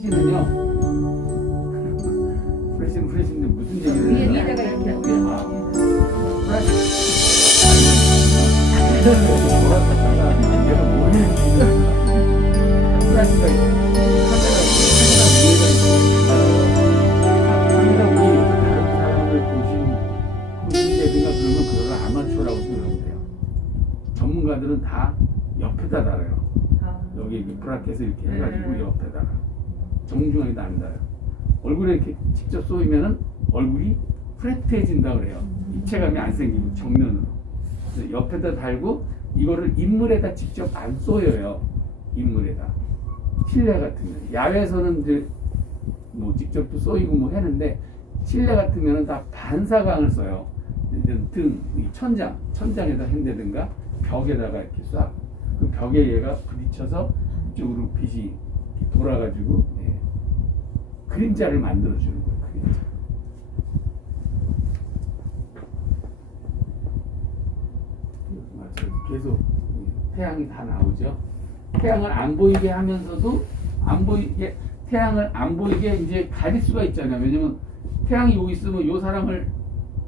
프레시는요. 프레시인데 무슨 얘기를 해요? 위에다가 이렇게 하고. 내가 뭘 했는지 프레시가 카메라 위에 다른 사람을 보신다든가 그러면 그걸 아마추어라고 생각하면 돼요. 전문가들은 다 옆에다 달아요. 여기 브라켓을 이렇게 해가지고 옆에다가 정중하게 안 달아요. 얼굴에 이렇게 직접 쏘이면은 얼굴이 플랫해진다 그래요. 입체감이 안 생기고 정면으로. 그래서 옆에다 달고 이거를 인물에다 직접 안 쏘여요. 인물에다. 실내 같으면 야외에서는 이제 뭐 직접 또 쏘이고 뭐 했는데 실내 같으면은 다 반사광을 써요. 등, 이 천장에다 한다든가 벽에다가 이렇게 쏴. 그 벽에 얘가 부딪혀서 이쪽으로 빛이 돌아가지고 그림자를 만들어주는 거예요. 그림자. 계속 태양이 다 나오죠. 태양을 안 보이게 하면서도 태양을 안 보이게 이제 가릴 수가 있잖아요. 왜냐면 태양이 여기 있으면 이 사람을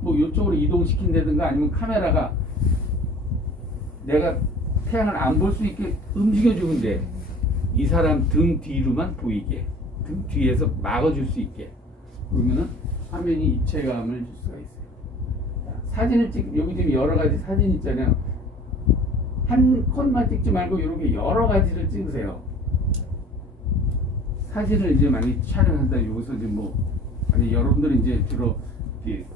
뭐 이쪽으로 이동시킨다든가 아니면 카메라가 내가 태양을 안 볼 수 있게 움직여주면 돼. 이 사람 등 뒤로만 보이게, 등 뒤에서 막아줄 수 있게. 그러면은 화면이 입체감을 줄 수가 있어요. 사진을 여기 지금 여러 가지 사진 있잖아요. 한 컷만 찍지 말고 이렇게 여러 가지를 찍으세요. 사진을 이제 많이 촬영한다. 여기서 이제 뭐 아니 여러분들은 이제 주로 이렇게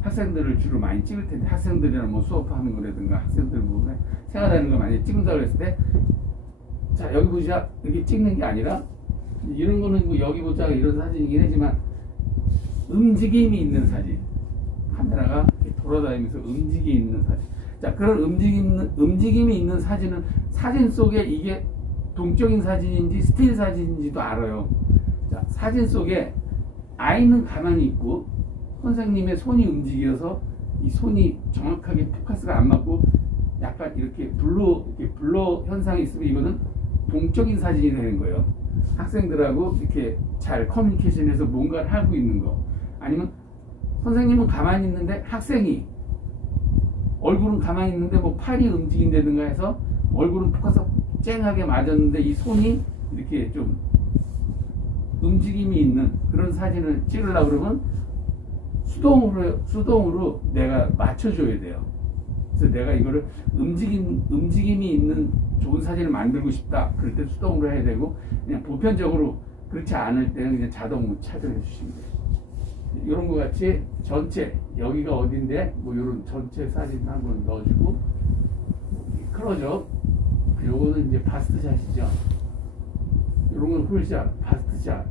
학생들을 주로 많이 찍을 텐데 학생들이랑 뭐 수업하는 거라든가 학생들 뭐 생활하는 거 많이 찍는다고 그랬을 때 자 여기 보자 이렇게 찍는 게 아니라 이런 거는 뭐 여기 보자 이런 사진이긴 하지만 움직임이 있는 사진 카메라가 이렇게 돌아다니면서 움직임이 있는 사진 자 그런 움직임이 있는 사진은 사진 속에 이게 동적인 사진인지 스틸 사진인지도 알아요. 자 사진 속에 아이는 가만히 있고 선생님의 손이 움직여서 이 손이 정확하게 포커스가 안 맞고 약간 이렇게 블러 현상이 있으면 이거는 동적인 사진이 되는 거예요. 학생들하고 이렇게 잘 커뮤니케이션해서 뭔가를 하고 있는 거. 아니면 선생님은 가만히 있는데 학생이 얼굴은 가만히 있는데 뭐 팔이 움직인다든가 해서 얼굴은 포커스 쨍하게 맞았는데 이 손이 이렇게 좀 움직임이 있는 그런 사진을 찍으려고 그러면 수동으로 내가 맞춰줘야 돼요. 그래서 내가 이거를 움직임이 있는 좋은 사진을 만들고 싶다. 그럴 때 수동으로 해야 되고, 그냥 보편적으로 그렇지 않을 때는 그냥 자동으로 차단해 주시면 돼요. 이런 거 같이 전체, 여기가 어딘데, 뭐 이런 전체 사진 한번 넣어주고, 클로즈업. 요거는 이제 바스트샷이죠. 이런 건 풀샷, 바스트샷.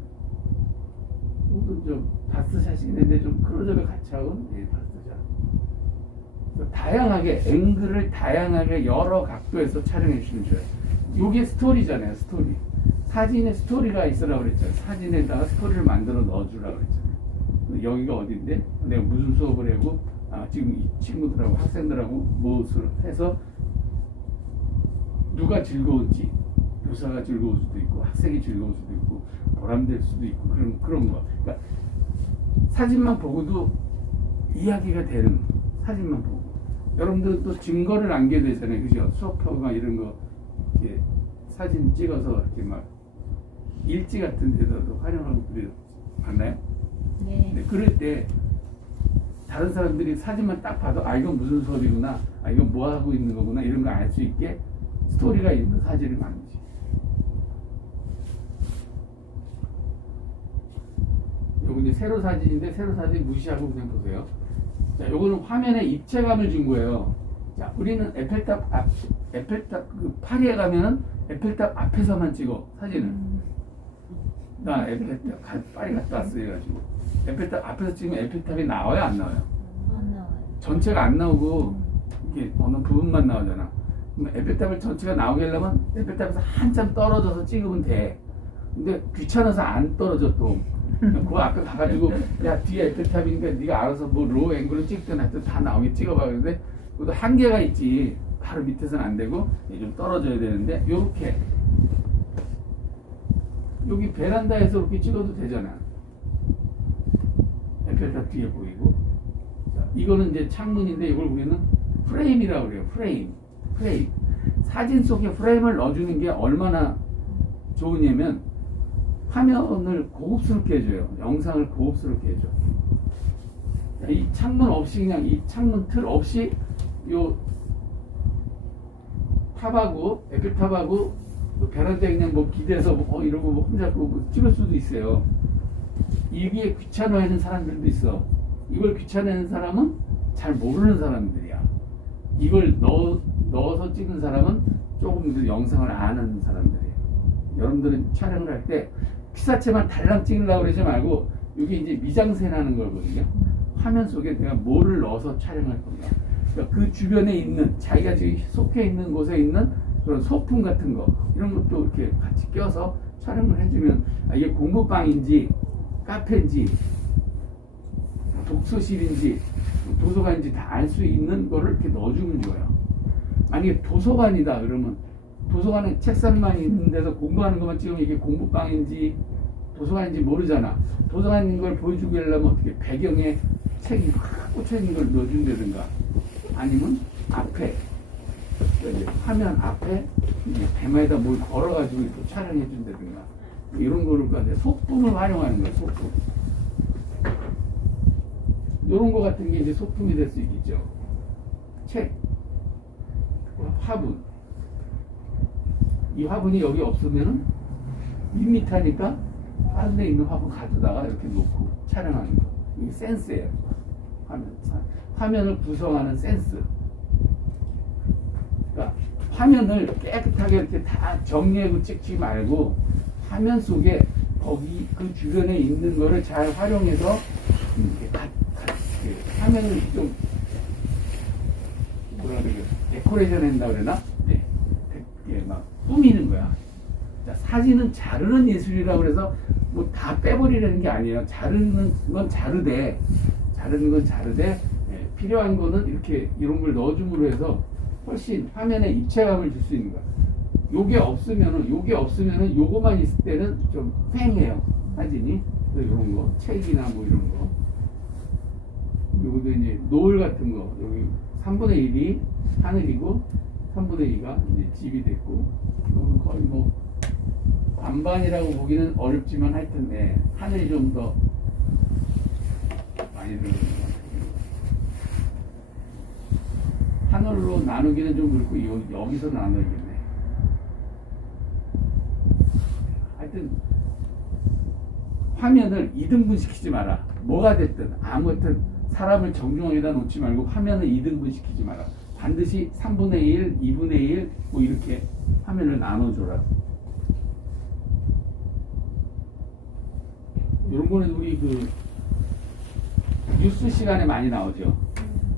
이것도 좀 바스트샷이 있는데 좀 클로즈업에 같이 하고 바스트샷. 다양하게 앵글을 다양하게 여러 각도에서 촬영해 주시면 좋아요. 이게 스토리잖아요. 스토리. 사진에 스토리가 있으라고 그랬잖아요. 사진에다가 스토리를 만들어 넣어주라고 그랬잖아요. 여기가 어딘데 내가 무슨 수업을 하고 지금 이 친구들하고 학생들하고 무엇을 해서 누가 즐거운지 교사가 즐거울 수도 있고 학생이 즐거울 수도 있고 보람될 수도 있고 그런 거. 그러니까 사진만 보고도 이야기가 되는 사진만 보고 여러분들 또 증거를 남겨야 되잖아요. 그죠? 수업하거나 이런 거 이렇게 사진 찍어서 이렇게 막 일지 같은 데서도 활용하고 그래요. 맞나요? 네. 네. 그럴 때 다른 사람들이 사진만 딱 봐도 이건 무슨 수업이구나, 이건 뭐 하고 있는 거구나 이런 거 알 수 있게 스토리가 있는 사진을 만들지. 요거 이제 세로 사진인데 세로 사진 무시하고 그냥 보세요. 자, 요거는 화면에 입체감을 준 거예요. 자, 우리는 에펠탑 그 파리에 가면은 에펠탑 앞에서만 찍어 사진을. 나 에펠탑 파리 갔다 왔어요. 해가지고 에펠탑 앞에서 찍으면 에펠탑이 나와요, 안 나와요? 안 나와요. 전체가 안 나오고 이게 어느 부분만 나오잖아. 그럼 에펠탑을 전체가 나오게 하려면 에펠탑에서 한참 떨어져서 찍으면 돼. 근데 귀찮아서 안 떨어져 또. 그 앞에 가가지고 야 뒤에 에펠탑이니까 네가 알아서 뭐 로우 앵글을 찍든 하여튼 다 나오게 찍어봐. 그런데 그것도 한계가 있지. 바로 밑에서는 안 되고 좀 떨어져야 되는데 요렇게 여기 베란다에서 이렇게 찍어도 되잖아. 에펠탑 뒤에 보이고. 자, 이거는 이제 창문인데 이걸 우리는 프레임이라고 그래요. 프레임. 사진 속에 프레임을 넣어주는 게 얼마나 좋으냐면 화면을 고급스럽게 해줘요. 영상을 고급스럽게 해줘. 자, 이 창문 없이 그냥 이 창문 틀 없이 요 탑하고 에펠탑하고 베란다에 그냥 뭐 기대서 이러고 뭐 혼자 뭐 찍을 수도 있어요. 이게 귀찮아하는 사람들도 있어. 이걸 귀찮아하는 사람은 잘 모르는 사람들이야. 이걸 넣어서 찍은 사람은 조금 더 영상을 아는 사람들이에요. 여러분들은 촬영을 할 때 피사체만 달랑 찍으려고 그러지 말고 이게 이제 미장센하는 거거든요. 화면 속에 내가 뭐를 넣어서 촬영할 건가. 그러니까 그 주변에 있는 자기가 지금 속해 있는 곳에 있는 그런 소품 같은 거 이런 것도 이렇게 같이 껴서 촬영을 해주면 이게 공부방인지 카페인지 독서실인지 도서관인지 다 알 수 있는 거를 이렇게 넣어주면 좋아요. 만약에 도서관이다 그러면 도서관에 책상만 있는 데서 공부하는 것만 찍으면 이게 공부방인지 도서관인지 모르잖아. 도서관인 걸 보여주기 하려면 어떻게 배경에 책이 확 꽂혀있는 걸 넣어준다든가 아니면 앞에 이제 화면 앞에 이제 대마에다 뭘 걸어가지고 이렇게 촬영해 준다든가 이런 거를 가지고 소품을 활용하는 거예요. 소품. 이런 거 같은 게 이제 소품이 될 수 있겠죠. 책, 화분. 이 화분이 여기 없으면은 밋밋하니까 다른 데 있는 화분 가져다가 이렇게 놓고 촬영하는 거. 이게 센스예요. 화면을 구성하는 센스. 그러니까 화면을 깨끗하게 이렇게 다 정리하고 찍지 말고 화면 속에 거기 그 주변에 있는 거를 잘 활용해서 이렇게 화면을 좀 뭐라 그래요? 데코레이션 한다 그러나? 네. 이렇게 막 꾸미는 거야. 자, 사진은 자르는 예술이라고 그래서 뭐 다 빼버리라는 게 아니에요. 자르는 건 자르되 필요한 거는 이렇게 이런 걸 넣어줌으로 해서 훨씬 화면에 입체감을 줄 수 있는 거야. 요게 없으면은 요거만 있을 때는 좀 휑해요. 사진이. 이런 거, 책이나 뭐 이런 거. 요것도 이제 노을 같은 거. 여기 3분의 1이 하늘이고 3분의 2가 이제 집이 됐고 이거는 거의 뭐 반반이라고 보기는 어렵지만 하여튼 네, 하늘이 좀 더 많이 들어오는 것 같아요. 하늘로 나누기는 좀 그렇고 여기서 나눠야겠네. 하여튼 화면을 2등분 시키지 마라. 뭐가 됐든 아무튼 사람을 정중앙에다 놓지 말고 화면을 2등분 시키지 마라. 반드시 3분의 1, 2분의 1 뭐 이렇게 화면을 나눠줘라. 이런 거는 우리 그 뉴스 시간에 많이 나오죠.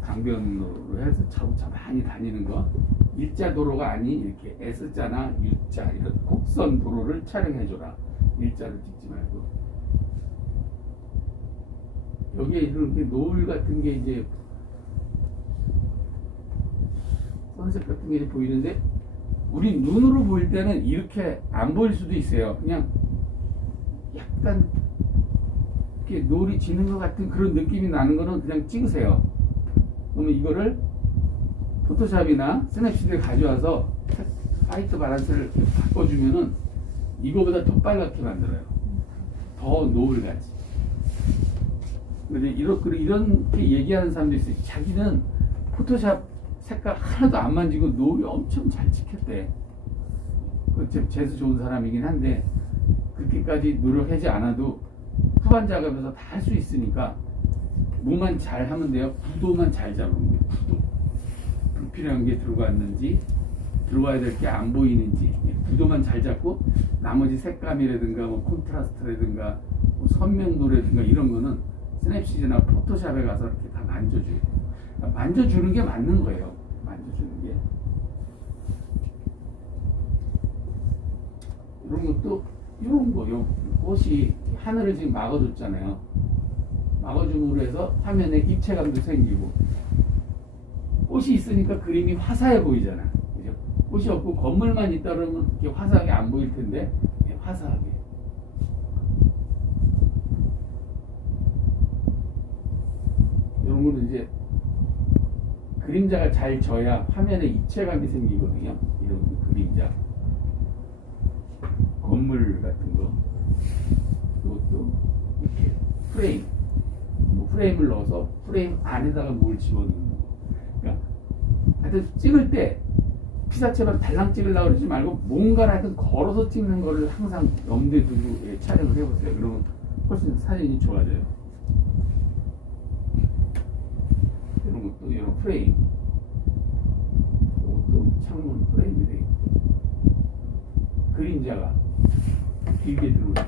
강변도로 해서 자동차 많이 다니는 거. 일자 도로가 아닌 이렇게 S자나 U자 이런 곡선 도로를 촬영해줘라. 일자를 찍지 말고. 여기에 이렇게 노을 같은 게 이제 선색 같은 게 보이는데 우리 눈으로 보일 때는 이렇게 안 보일 수도 있어요. 그냥 약간 이렇게 노을이 지는 것 같은 그런 느낌이 나는 거는 그냥 찍으세요. 그러면 이거를 포토샵이나 스냅시트에 가져와서 화이트 바란스를 바꿔주면은 이거보다 더 빨갛게 만들어요. 더 노을같이. 근데 이렇게 얘기하는 사람도 있어요. 자기는 포토샵 색깔 하나도 안 만지고 노을이 엄청 잘 찍혔대. 재수 좋은 사람이긴 한데 그렇게까지 노력하지 않아도 후반 작업에서 다 할 수 있으니까 뭐만 잘 하면 돼요. 구도만 잘 잡으면 돼요. 구도. 불필요한 게 들어갔는지 들어와야 될 게 안 보이는지 구도만 잘 잡고 나머지 색감이라든가 뭐 콘트라스트라든가 뭐 선명도라든가 이런 거는 스냅시트나 포토샵에 가서 이렇게 다 만져줘요. 그러니까 만져주는 게 맞는 거예요. 만져주는 게. 이런 것도 이런 거, 요 꽃이 하늘을 지금 막아줬잖아요. 막아줌으로 해서 화면에 입체감도 생기고 꽃이 있으니까 그림이 화사해 보이잖아. 그죠? 꽃이 없고 건물만 있다 그러면 이렇게 화사하게 안 보일 텐데 화사하게 요거는 이제 그림자가 잘 져야 화면에 입체감이 생기거든요. 이런 그림자. 건물 같은 거. 이것도 이렇게 프레임. 뭐 프레임을 넣어서 프레임 안에다가 뭘 집어넣는 거. 그러니까 하여튼 찍을 때 피사체만 달랑 찍으려고 그러지 말고 뭔가를 하여튼 걸어서 찍는 거를 항상 염두에 두고 예, 촬영을 해보세요. 그러면 훨씬 사진이 좋아져요. 이런 것도 이런 프레임. 이것도 창문 프레임이 되겠고. 그림자가 길게 들어올 때.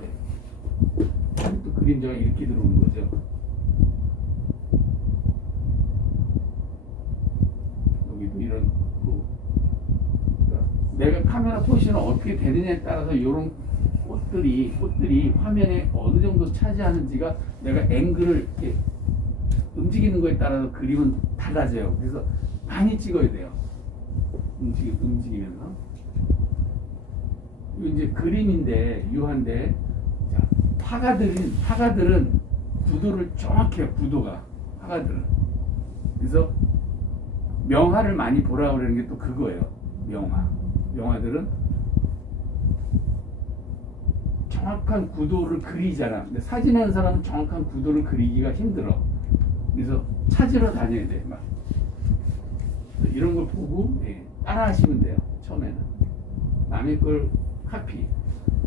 또 그림자가 이렇게 들어오는 거죠. 여기도 이런 뭐 내가 카메라 포지션이 어떻게 되느냐에 따라서 이런 꽃들이 화면에 어느 정도 차지하는지가 내가 앵글을 이렇게 움직이는 거에 따라서 그림은 달라져요. 그래서 많이 찍어야 돼요. 움직이면서. 이거 이제 그림인데 유한데, 자, 화가들은 구도를 정확해요. 구도가 화가들은. 그래서 명화를 많이 보라고 그러는 게 또 그거예요. 명화들은 정확한 구도를 그리잖아. 근데 사진하는 사람은 정확한 구도를 그리기가 힘들어. 그래서 찾으러 다녀야 돼. 막 이런 걸 보고 예, 따라 하시면 돼요. 처음에는 남의 걸 카피.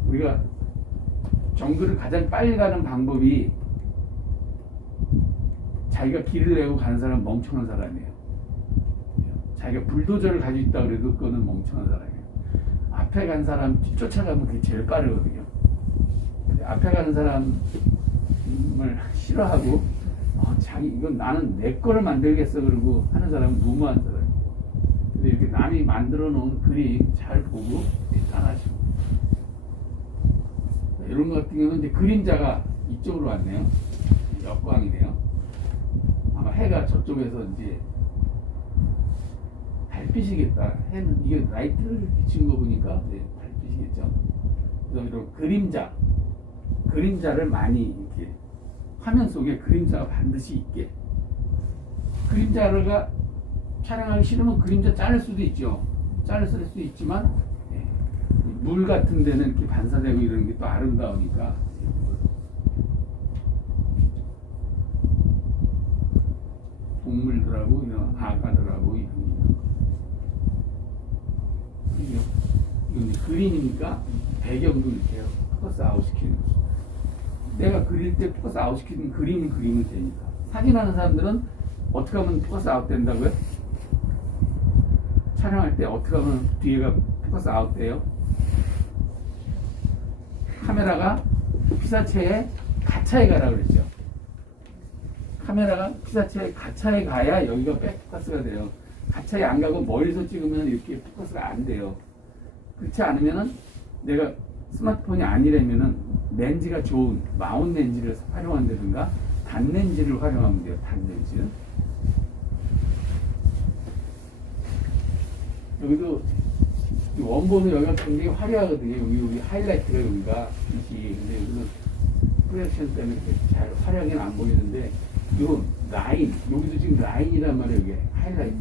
우리가 정글을 가장 빨리 가는 방법이 자기가 길을 내고 가는 사람은 멍청한 사람이에요. 자기가 불도저를 가지고 있다 그래도 그거는 멍청한 사람이에요. 앞에 간 사람 쫓아가면 그게 제일 빠르거든요. 앞에 가는 사람을 싫어하고 이건 나는 내 거를 만들겠어 그러고 하는 사람은 무모한 사람이에요. 근데 이렇게 남이 만들어 놓은 그림 잘 보고 따라하시고. 이런 것 같은 경우는 이제 그림자가 이쪽으로 왔네요. 역광이네요. 아마 해가 저쪽에서 이제 달빛이겠다. 해는 이게 라이트를 비친 거 보니까 네, 달빛이겠죠. 그래서 이런 그림자를 많이 이렇게 화면 속에 그림자가 반드시 있게. 그림자가 촬영하기 싫으면 그림자 자를 수도 있죠. 자를 수도 있지만 네, 물 같은 데는 이렇게 반사되고 이런 게 또 아름다우니까. 동물들하고 이런 아가들하고 이런 이건 그림이니까 배경도 이렇게 포커스 아웃 시키는 거죠. 내가 그릴 때 포커스 아웃 시키는 그림을 그리면 되니까. 사진하는 사람들은 어떻게 하면 포커스 아웃 된다고요? 촬영할 때 어떻게 하면 뒤에가 포커스 아웃 돼요? 카메라가 피사체에 가차에 가라 그랬죠. 카메라가 피사체에 가차에 가야 여기가 백포커스가 돼요. 가차에 안 가고 멀리서 찍으면 이렇게 포커스가 안 돼요. 그렇지 않으면은 내가 스마트폰이 아니라면은 렌즈가 좋은 마운 렌즈를 활용한다든가 단 렌즈를 활용하면 돼요. 단 렌즈. 여기도 원본은 여기가 굉장히 화려하거든요. 여기 하이라이트가 여기가 빛이. 근데 여기는 프로젝션 때문에 잘 화려하게는 안 보이는데 요 라인, 여기도 지금 라인이란 말이에요. 이게 하이라이트.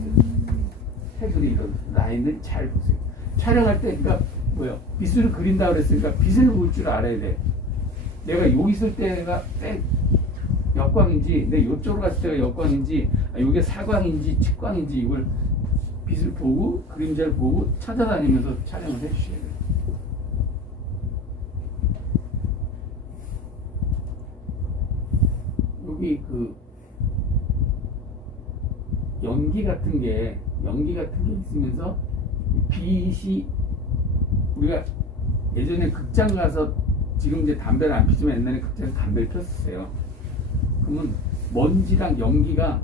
테두리 이런 라인을 잘 보세요. 촬영할 때 그러니까 빛을 그린다 그랬으니까 빛을 볼 줄 알아야 돼. 내가 여기 있을 때가 역광인지 내 이쪽으로 갔을 때가 역광인지 이게 사광인지 측광인지 이걸 빛을 보고 그림자를 보고 찾아다니면서 촬영을 해주셔야 돼요. 여기 그 연기 같은 게 있으면서 빛이 우리가 예전에 극장 가서 지금 이제 담배를 안 피지만 옛날에 극장에서 담배를 폈었어요. 그러면 먼지랑 연기가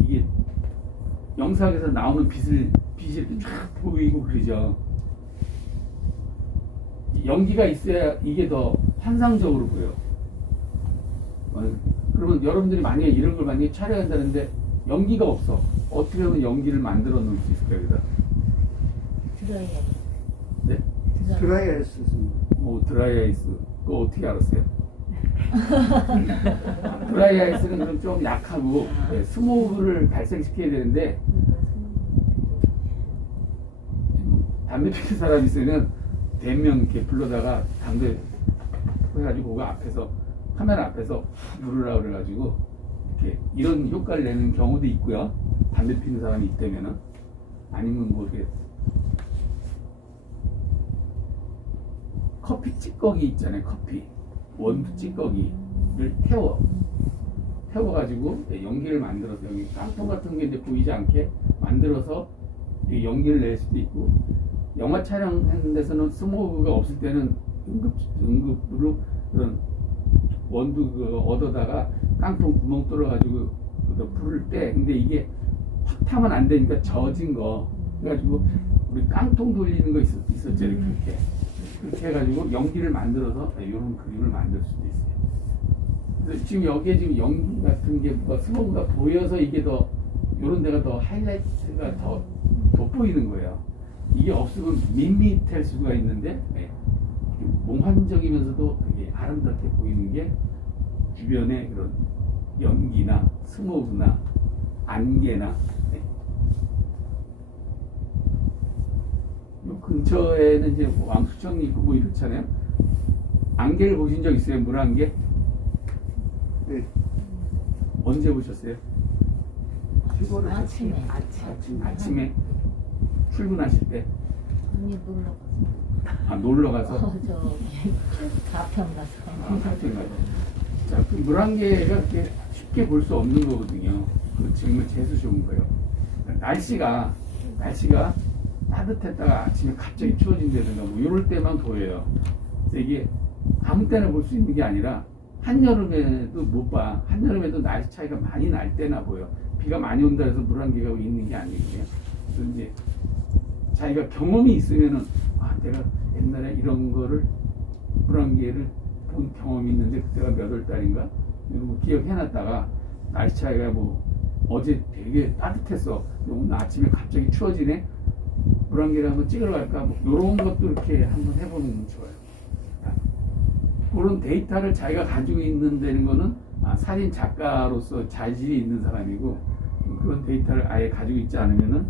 이게 영상에서 나오는 빛이 쫙 보이고 그러죠. 연기가 있어야 이게 더 환상적으로 보여. 그러면 여러분들이 만약에 이런 걸 만약에 촬영한다는데 연기가 없어. 어떻게 하면 연기를 만들어 놓을 수 있을까요? 여기다? 드라이어. 네? 드라이어스. 드라이아이스. 그거 어떻게 알았어요? 드라이 아이스는 그럼 좀 약하고 네, 스모그를 발생시켜야 되는데 담배 피는 사람 있으면 대면 이렇게 불러다가 담배 해가지고 그거 앞에서 카메라 앞에서 누르라 그래가지고 이렇게 이런 효과를 내는 경우도 있고요. 담배 피는 사람이 있다면은 아니면 뭐 이렇게 커피 찌꺼기 있잖아요. 커피 원두 찌꺼기를 태워가지고 연기를 만들어서 여기 깡통 같은 게 이제 보이지 않게 만들어서 이 연기를 낼 수도 있고, 영화 촬영하는 데서는 스모그가 없을 때는 응급으로 그런 원두 그거 얻어다가 깡통 구멍 뚫어가지고 불을 때, 근데 이게 확 타면 안 되니까 젖은 거 그래가지고 우리 깡통 돌리는 거 있었죠. 이렇게 해가지고 연기를 만들어서 이런 그림을 만들 수도 있어요. 그래서 지금 여기에 지금 연기 같은 게 뭐가 스모그가 보여서 이게 더 이런 데가 더 하이라이트가 더 돋보이는 거예요. 이게 없으면 밋밋할 수가 있는데 몽환적이면서도 되게 아름답게 보이는 게 주변에 그런 연기나 스모그나 안개나 요 근처에는 이제 왕수청이 있고 뭐 이렇잖아요. 안개를 보신 적 있어요? 물안개? 네. 언제 보셨어요? 아침에 출근하실 때? 언니 놀러 가서. 아, 놀러 가서? 저기 가평 가서. 가평 가서. 자, 그 물안개가 이렇게 쉽게 볼 수 없는 거거든요. 그 정말 재수 좋은 거예요. 날씨가 따뜻했다가 아침에 갑자기 추워진다든가 뭐 이럴 때만 보여요. 그래서 이게 아무 때나 볼 수 있는 게 아니라 한여름에도 못 봐. 한여름에도 날씨 차이가 많이 날 때나 보여. 비가 많이 온다 해서 물안개가 있는 게 아니거든요. 그래서 이제 자기가 경험이 있으면은 내가 옛날에 이런 거를 물안개를 본 경험이 있는데 그때가 몇 월 달인가 이런 거 기억해놨다가 날씨 차이가 뭐 어제 되게 따뜻했어. 오늘 아침에 갑자기 추워지네. 물안개를 한번 찍으러 갈까? 뭐 이런 것도 이렇게 한번 해보는 건 좋아요. 그런 데이터를 자기가 가지고 있는다는 거는 사진 작가로서 자질이 있는 사람이고, 그런 데이터를 아예 가지고 있지 않으면은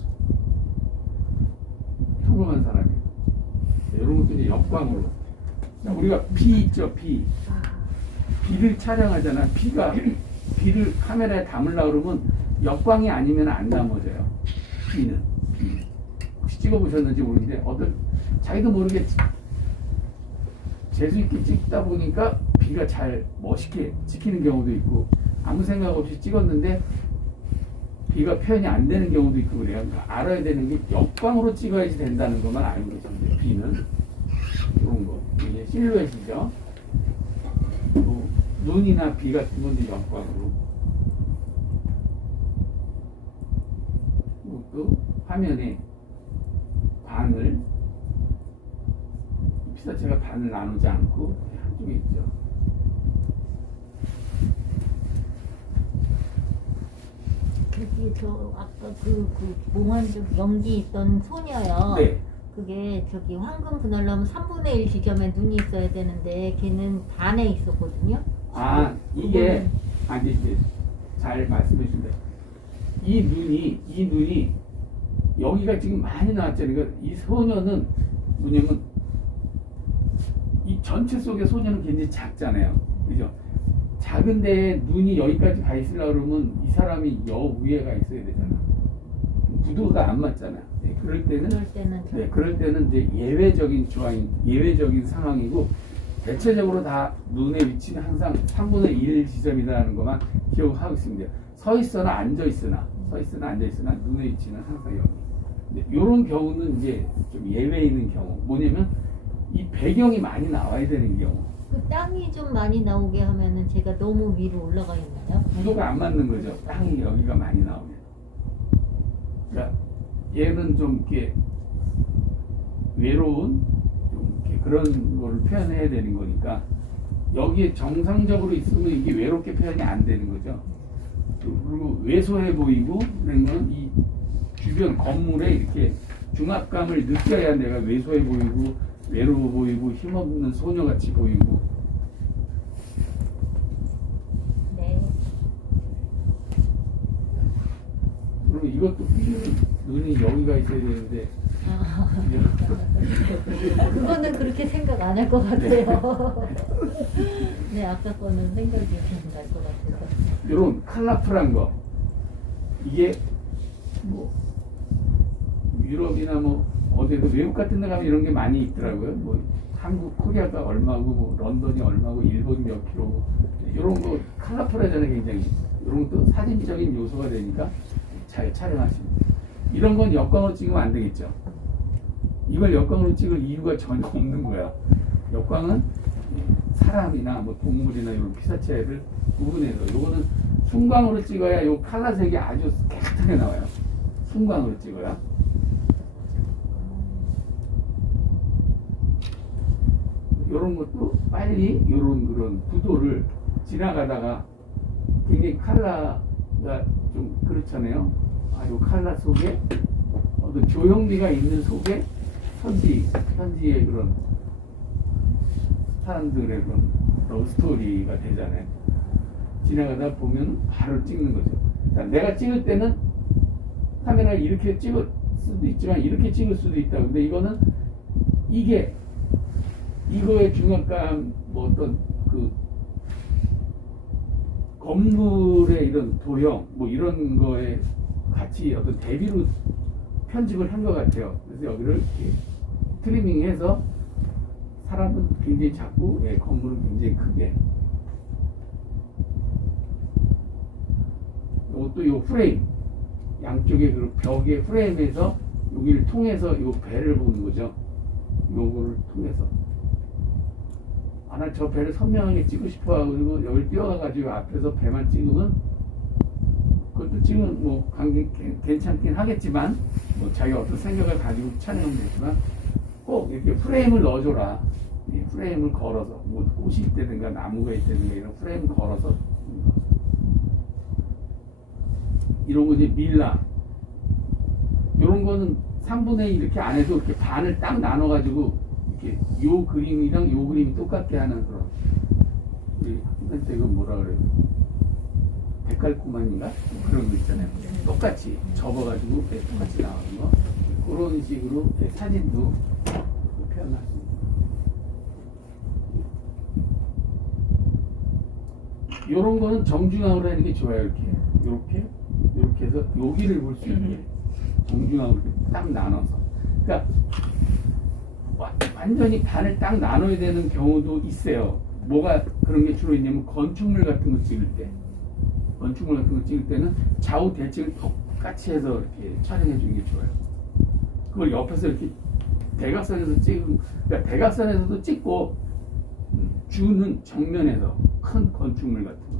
평범한 사람이에요. 이런 것도 이제 역광으로. 우리가 비 있죠, 비. 비를 촬영하잖아. 비를 카메라에 담으려고 그러면 역광이 아니면 안 담아져요. 비는. 혹시 찍어보셨는지 모르는데, 자기도 모르게 재수 있게 찍다 보니까 비가 잘 멋있게 찍히는 경우도 있고, 아무 생각 없이 찍었는데 비가 표현이 안 되는 경우도 있고 그래요. 그러니까 알아야 되는 게 역광으로 찍어야지 된다는 것만 알고 계시는데, 비는 이런 거 이게 실루엣이죠. 또 눈이나 비 같은 건 이제 역광으로. 또 화면에 반을 피사체가 반을 나누지 않고 한쪽에 있죠. 저기 저 아까 그 몽환적 연기 있던 소녀요. 네. 그게 저기 황금 그날라면 3분의 1 지점에 눈이 있어야 되는데 걔는 반에 있었거든요. 이게 이제 잘 말씀해 주신다. 이 눈이 여기가 지금 많이 나왔잖아요. 그러니까 이 소녀는 뭐냐면 이 전체 속의 소녀는 굉장히 작잖아요. 그죠? 작은데 눈이 여기까지 가 있으려고 그러면 이 사람이 여 위에 가 있어야 되잖아. 구도가 안 맞잖아. 그럴 때는 이제 예외적인 상황이고, 대체적으로 다 눈의 위치는 항상 3분의 1 지점이라는 것만 기억하고 있으면 돼요. 서 있거나 앉아 있으나 눈의 위치는 항상 여기. 이런 경우는 이제 좀 예외 있는 경우. 뭐냐면 이 배경이 많이 나와야 되는 경우. 그 땅이 좀 많이 나오게 하면은 제가 너무 위로 올라가 있나요? 구도가 안 맞는 거죠. 땅이 여기가 많이 나오면. 그러니까 얘는 좀 이렇게 외로운 좀 이렇게 그런 거를 표현해야 되는 거니까, 여기에 정상적으로 있으면 이게 외롭게 표현이 안 되는 거죠. 그리고 왜소해 보이고 그런 건 이 주변 건물에 이렇게 중압감을 느껴야 내가 왜소해 보이고 외로워 보이고 힘없는 소녀같이 보이고, 그렇게 생각 안 할 것 같아요. 네, 아까 거는 생각이 좀 날 것 같아서. 이런 컬러풀한 거 이게 뭐 유럽이나 뭐 어디에도 외국 같은 데 가면 이런 게 많이 있더라고요. 뭐 한국 코리아가 얼마고 뭐 런던이 얼마고 일본이 몇 킬로고 이런 거 컬러풀하잖아요. 굉장히 이런 것도 사진적인 요소가 되니까 잘 촬영하시면 이런 건 역광으로 찍으면 안 되겠죠. 이걸 역광으로 찍을 이유가 전혀 없는 거야. 역광은 사람이나 뭐 동물이나 이런 피사체를 구분해서 요거는 순광으로 찍어야 요 칼라색이 아주 깨끗하게 나와요. 순광으로 찍어야. 요런 것도 빨리 요런 그런 구도를 지나가다가 굉장히 칼라가 좀 그렇잖아요. 아, 요 칼라 속에 어떤 조형미가 있는 속에 현지의 그런 사람들의 그런 러브스토리가 되잖아요. 지나가다 보면 바로 찍는 거죠. 자, 내가 찍을 때는 카메라를 이렇게 찍을 수도 있지만 이렇게 찍을 수도 있다. 근데 이거는 이거의 중압감, 뭐 어떤 그 건물의 이런 도형, 뭐 이런 거에 같이 어떤 대비로 편집을 한 것 같아요. 그래서 여기를 이렇게 트리밍해서 사람은 굉장히 작고, 건물은 굉장히 크게. 이것도 이 프레임, 양쪽에 그 벽의 프레임에서 여기를 통해서 이 배를 보는 거죠. 요거를 통해서. 나 저 배를 선명하게 찍고 싶어 하고 그리고 여기 뛰어가가지고 앞에서 배만 찍으면 그것도 찍으면 뭐 괜찮긴 하겠지만 뭐 자기가 어떤 생각을 가지고 촬영하면 되지만 꼭 이렇게 프레임을 넣어줘라. 이 프레임을 걸어서 뭐 꽃이 있다든가 나무가 있다든가 이런 프레임 걸어서 이런 거 이제 밀라 이런 거는 3분의 1 이렇게 안 해도 이렇게 반을 딱 나눠가지고 이렇게 요 그림이랑 요 그림이 똑같게 하는 그런 우리 한때 이건 뭐라 그래요? 데칼코마니인가? 뭐 그런 거 있잖아요. 똑같이 접어가지고 똑같이 나오는 거 그런 식으로 사진도 표현할 수 있습니다. 요런 거는 정중앙으로 하는 게 좋아요. 이렇게 해서 여기를 볼 수 있게 정중앙으로 딱 나눠서 그러니까 완전히 반을 딱 나눠야 되는 경우도 있어요. 뭐가 그런 게 주로 있냐면 건축물 같은 거 찍을 때는 좌우 대칭을 똑같이 해서 이렇게 촬영해 주는 게 좋아요. 그걸 옆에서 이렇게 대각선에서 그러니까 대각선에서도 찍고 주는 정면에서 큰 건축물 같은 거,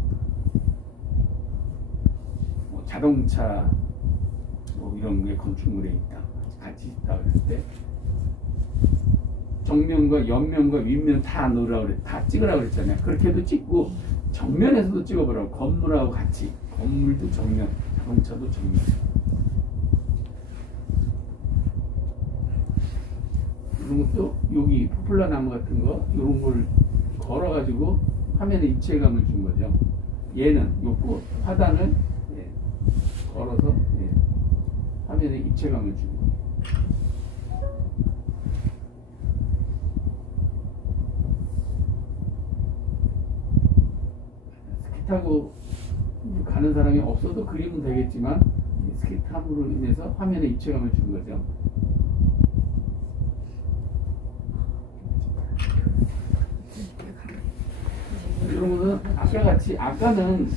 뭐 자동차 뭐 이런 게 건축물에 있다, 같이 있다 그럴 때. 정면과 옆면과 윗면 다 넣으라고 그래, 다 찍으라고 그랬잖아요. 그렇게도 찍고 정면에서도 찍어보라고. 건물하고 같이. 건물도 정면, 자동차도 정면. 이런 것도 여기 포플라 나무 같은 거 이런 걸 걸어가지고 화면에 입체감을 준 거죠. 얘는 요거 화단을 걸어서 화면에 입체감을 준 거예요. 타고 가는 사람이 없어도 그리면 되겠지만 스키 탐으로 인해서 화면에 입체감을 준 거죠. 그러면은 아까는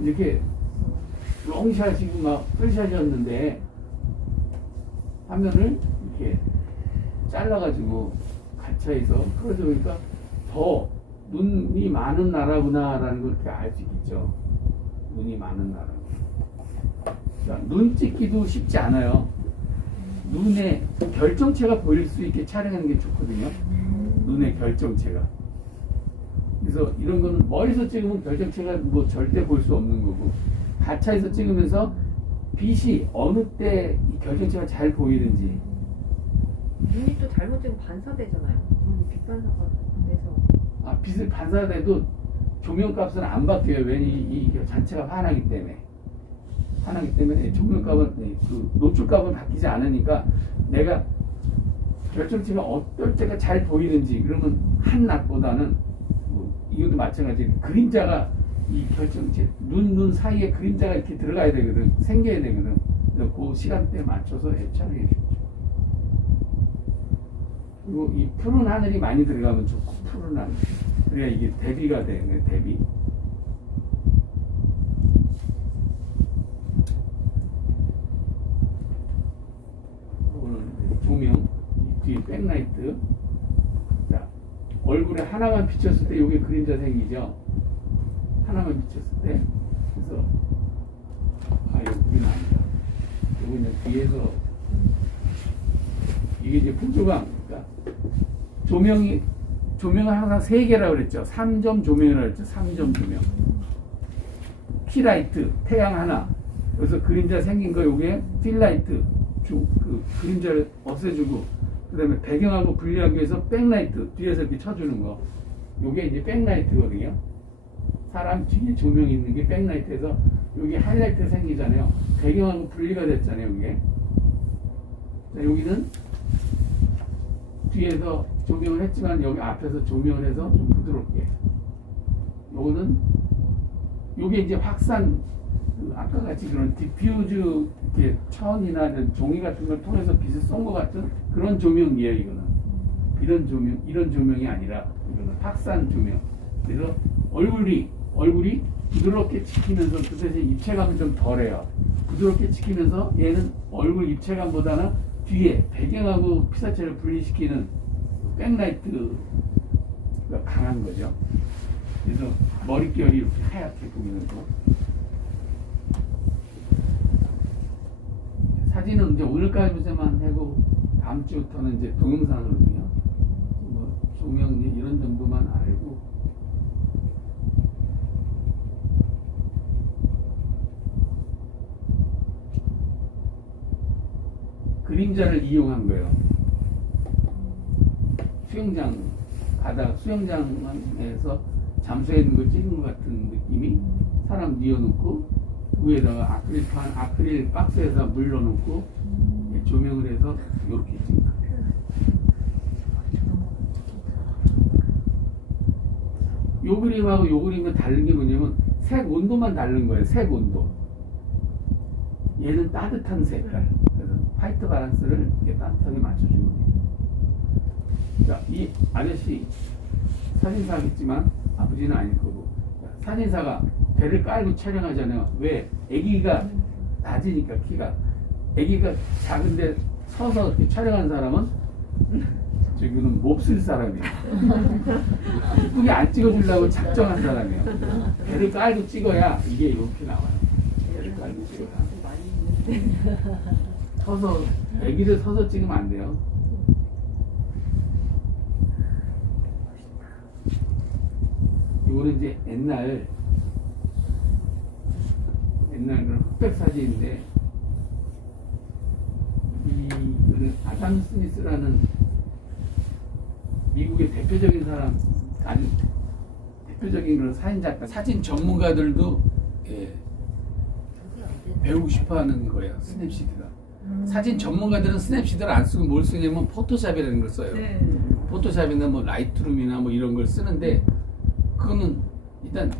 이렇게 롱샷이고 막 풀샷이었는데 화면을 이렇게 잘라가지고 가차해서 풀어줘 보니까 더 눈이 많은 나라구나라는 걸 이렇게 알 수 있겠죠. 눈이 많은 나라. 그러니까 눈 찍기도 쉽지 않아요. 눈의 결정체가 보일 수 있게 촬영하는 게 좋거든요. 눈의 결정체가. 그래서 이런 거는 멀리서 찍으면 결정체가 뭐 절대 볼 수 없는 거고 가차에서 찍으면서 빛이 어느 때 이 결정체가 잘 보이는지. 눈이 또 잘못 찍으면 반사되잖아요. 빛 반사가 돼서. 빛을 반사돼도 조명값은 안 바뀌어요. 왜냐 이 자체가 환하기 때문에 조명값은 그 노출값은 바뀌지 않으니까 내가 결정체가 어떨 때가 잘 보이는지 그러면 한 낫보다는 뭐 이것도 마찬가지 그림자가 이 결정체 눈 사이에 그림자가 이렇게 들어가야 되거든 생겨야 되거든 그래서 그 시간대에 맞춰서 애착을 해주죠. 그리고 이 푸른 하늘이 많이 들어가면 좋고 푸른 하늘 그래야 이게 대비가 되는 대비. 조명, 이 뒤에 백라이트. 자, 얼굴에 하나만 비쳤을 때 이게 그림자 생기죠. 하나만 비쳤을 때. 그래서 여기는 아니다. 요거 그냥 뒤에서 이게 이제 풍조강. 그러니까 조명은 항상 3개라고 그랬죠. 3점 조명이라고 그랬죠. 3점 조명. 키라이트, 태양 하나. 그래서 그림자 생긴 거 요게 필라이트. 그 그림자를 없애주고 그 다음에 배경하고 분리하기 위해서 백라이트 뒤에서 이렇게 쳐주는 거 요게 이제 백라이트거든요. 사람 뒤에 조명이 있는 게 백라이트에서 여기 하이라이트 생기잖아요. 배경하고 분리가 됐잖아요. 이게 자, 여기는 뒤에서 조명을 했지만 여기 앞에서 조명을 해서 좀 부드럽게 요거는 요게 이제 확산 아까 같이 그런 디퓨즈 이렇게 천이나 종이 같은 걸 통해서 빛을 쏜 것 같은 그런 조명이에요. 이거는 이런 조명이 아니라 이거는 확산 조명. 그래서 얼굴이 부드럽게 찍히면서 그 대신 입체감은 좀 덜해요. 부드럽게 찍히면서 얘는 얼굴 입체감보다는 뒤에 배경하고 피사체를 분리시키는 백라이트가 강한 거죠. 그래서 머릿결이 이렇게 하얗게 보이면서 사진은 이제 오늘까지만 하고 다음 주부터는 이제 동영상으로요. 뭐 조명 이런 정도만 알고 그림자를 이용한 거예요. 수영장 바다 수영장에서 잠수해 있는 거 찍은 것 같은 느낌이 사람 뉘어놓고 위에다가 아크릴 박스에서 물 넣어놓고 조명을 해서 이렇게 찍는 거예요. 요 그림하고 요 그림은 다른 게 뭐냐면 색 온도만 다른 거예요. 색 온도. 얘는 따뜻한 색깔. 그래서 화이트 밸런스를 이렇게 따뜻하게 맞춰주는 거예요. 자, 이 아저씨 사진사겠지만 아버지는 아닐 거고 사진사가 배를 깔고 촬영하잖아요. 왜? 아기가 낮으니까 키가 아기가 작은데 서서 이렇게 촬영하는 사람은 지금은 몹쓸 사람이에요. 이쁘게 안 찍어주려고 작정한 사람이에요. 배를 깔고 찍어야 이게 이렇게 나와요. 배를 깔고 찍어야. 서서 아기를 서서 찍으면 안 돼요. 이거는 이제 옛날 그런 흑백 사진인데 이거는 아담 스미스라는 미국의 대표적인 사람 아주 대표적인 그런 사진작가 사진 전문가들도 배우고 싶어하는 거예요. 스냅시드가 사진 전문가들은 스냅시드를 안 쓰고 뭘 쓰냐면 포토샵이라는 걸 써요. 포토샵이나 뭐 라이트룸이나 뭐 이런 걸 쓰는데 그거는 일단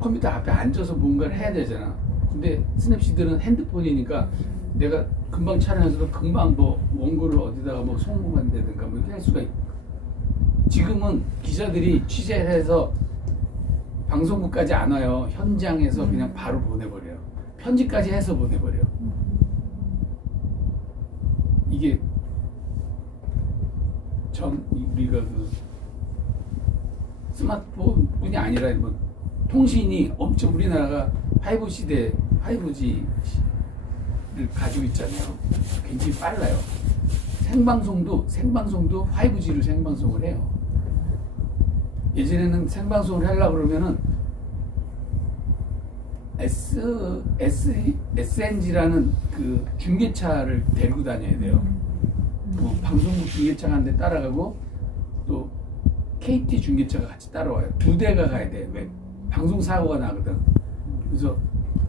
컴퓨터 앞에 앉아서 뭔가를 해야 되잖아. 근데 스냅시드는 핸드폰이니까 내가 금방 촬영해서도 금방 뭐 원고를 어디다가 뭐 송금한다든가 뭐 이렇게 할 수가 있고 지금은 기자들이 취재를 해서 방송국까지 안 와요. 현장에서 그냥 바로 보내버려요. 편집까지 해서 보내버려요. 이게 우리가 그 스마트폰뿐이 아니라 뭐 통신이 엄청 우리나라가 5G를 가지고 있잖아요. 굉장히 빨라요. 생방송도 5G로 생방송을 해요. 예전에는 생방송을 하려고 그러면은 SNG라는 그 중계차를 데리고 다녀야 돼요. 뭐 방송국 중계차가 한 대 따라가고 또 KT 중계차가 같이 따라와요. 2대가 가야 돼. 왜? 방송 사고가 나거든. 그래서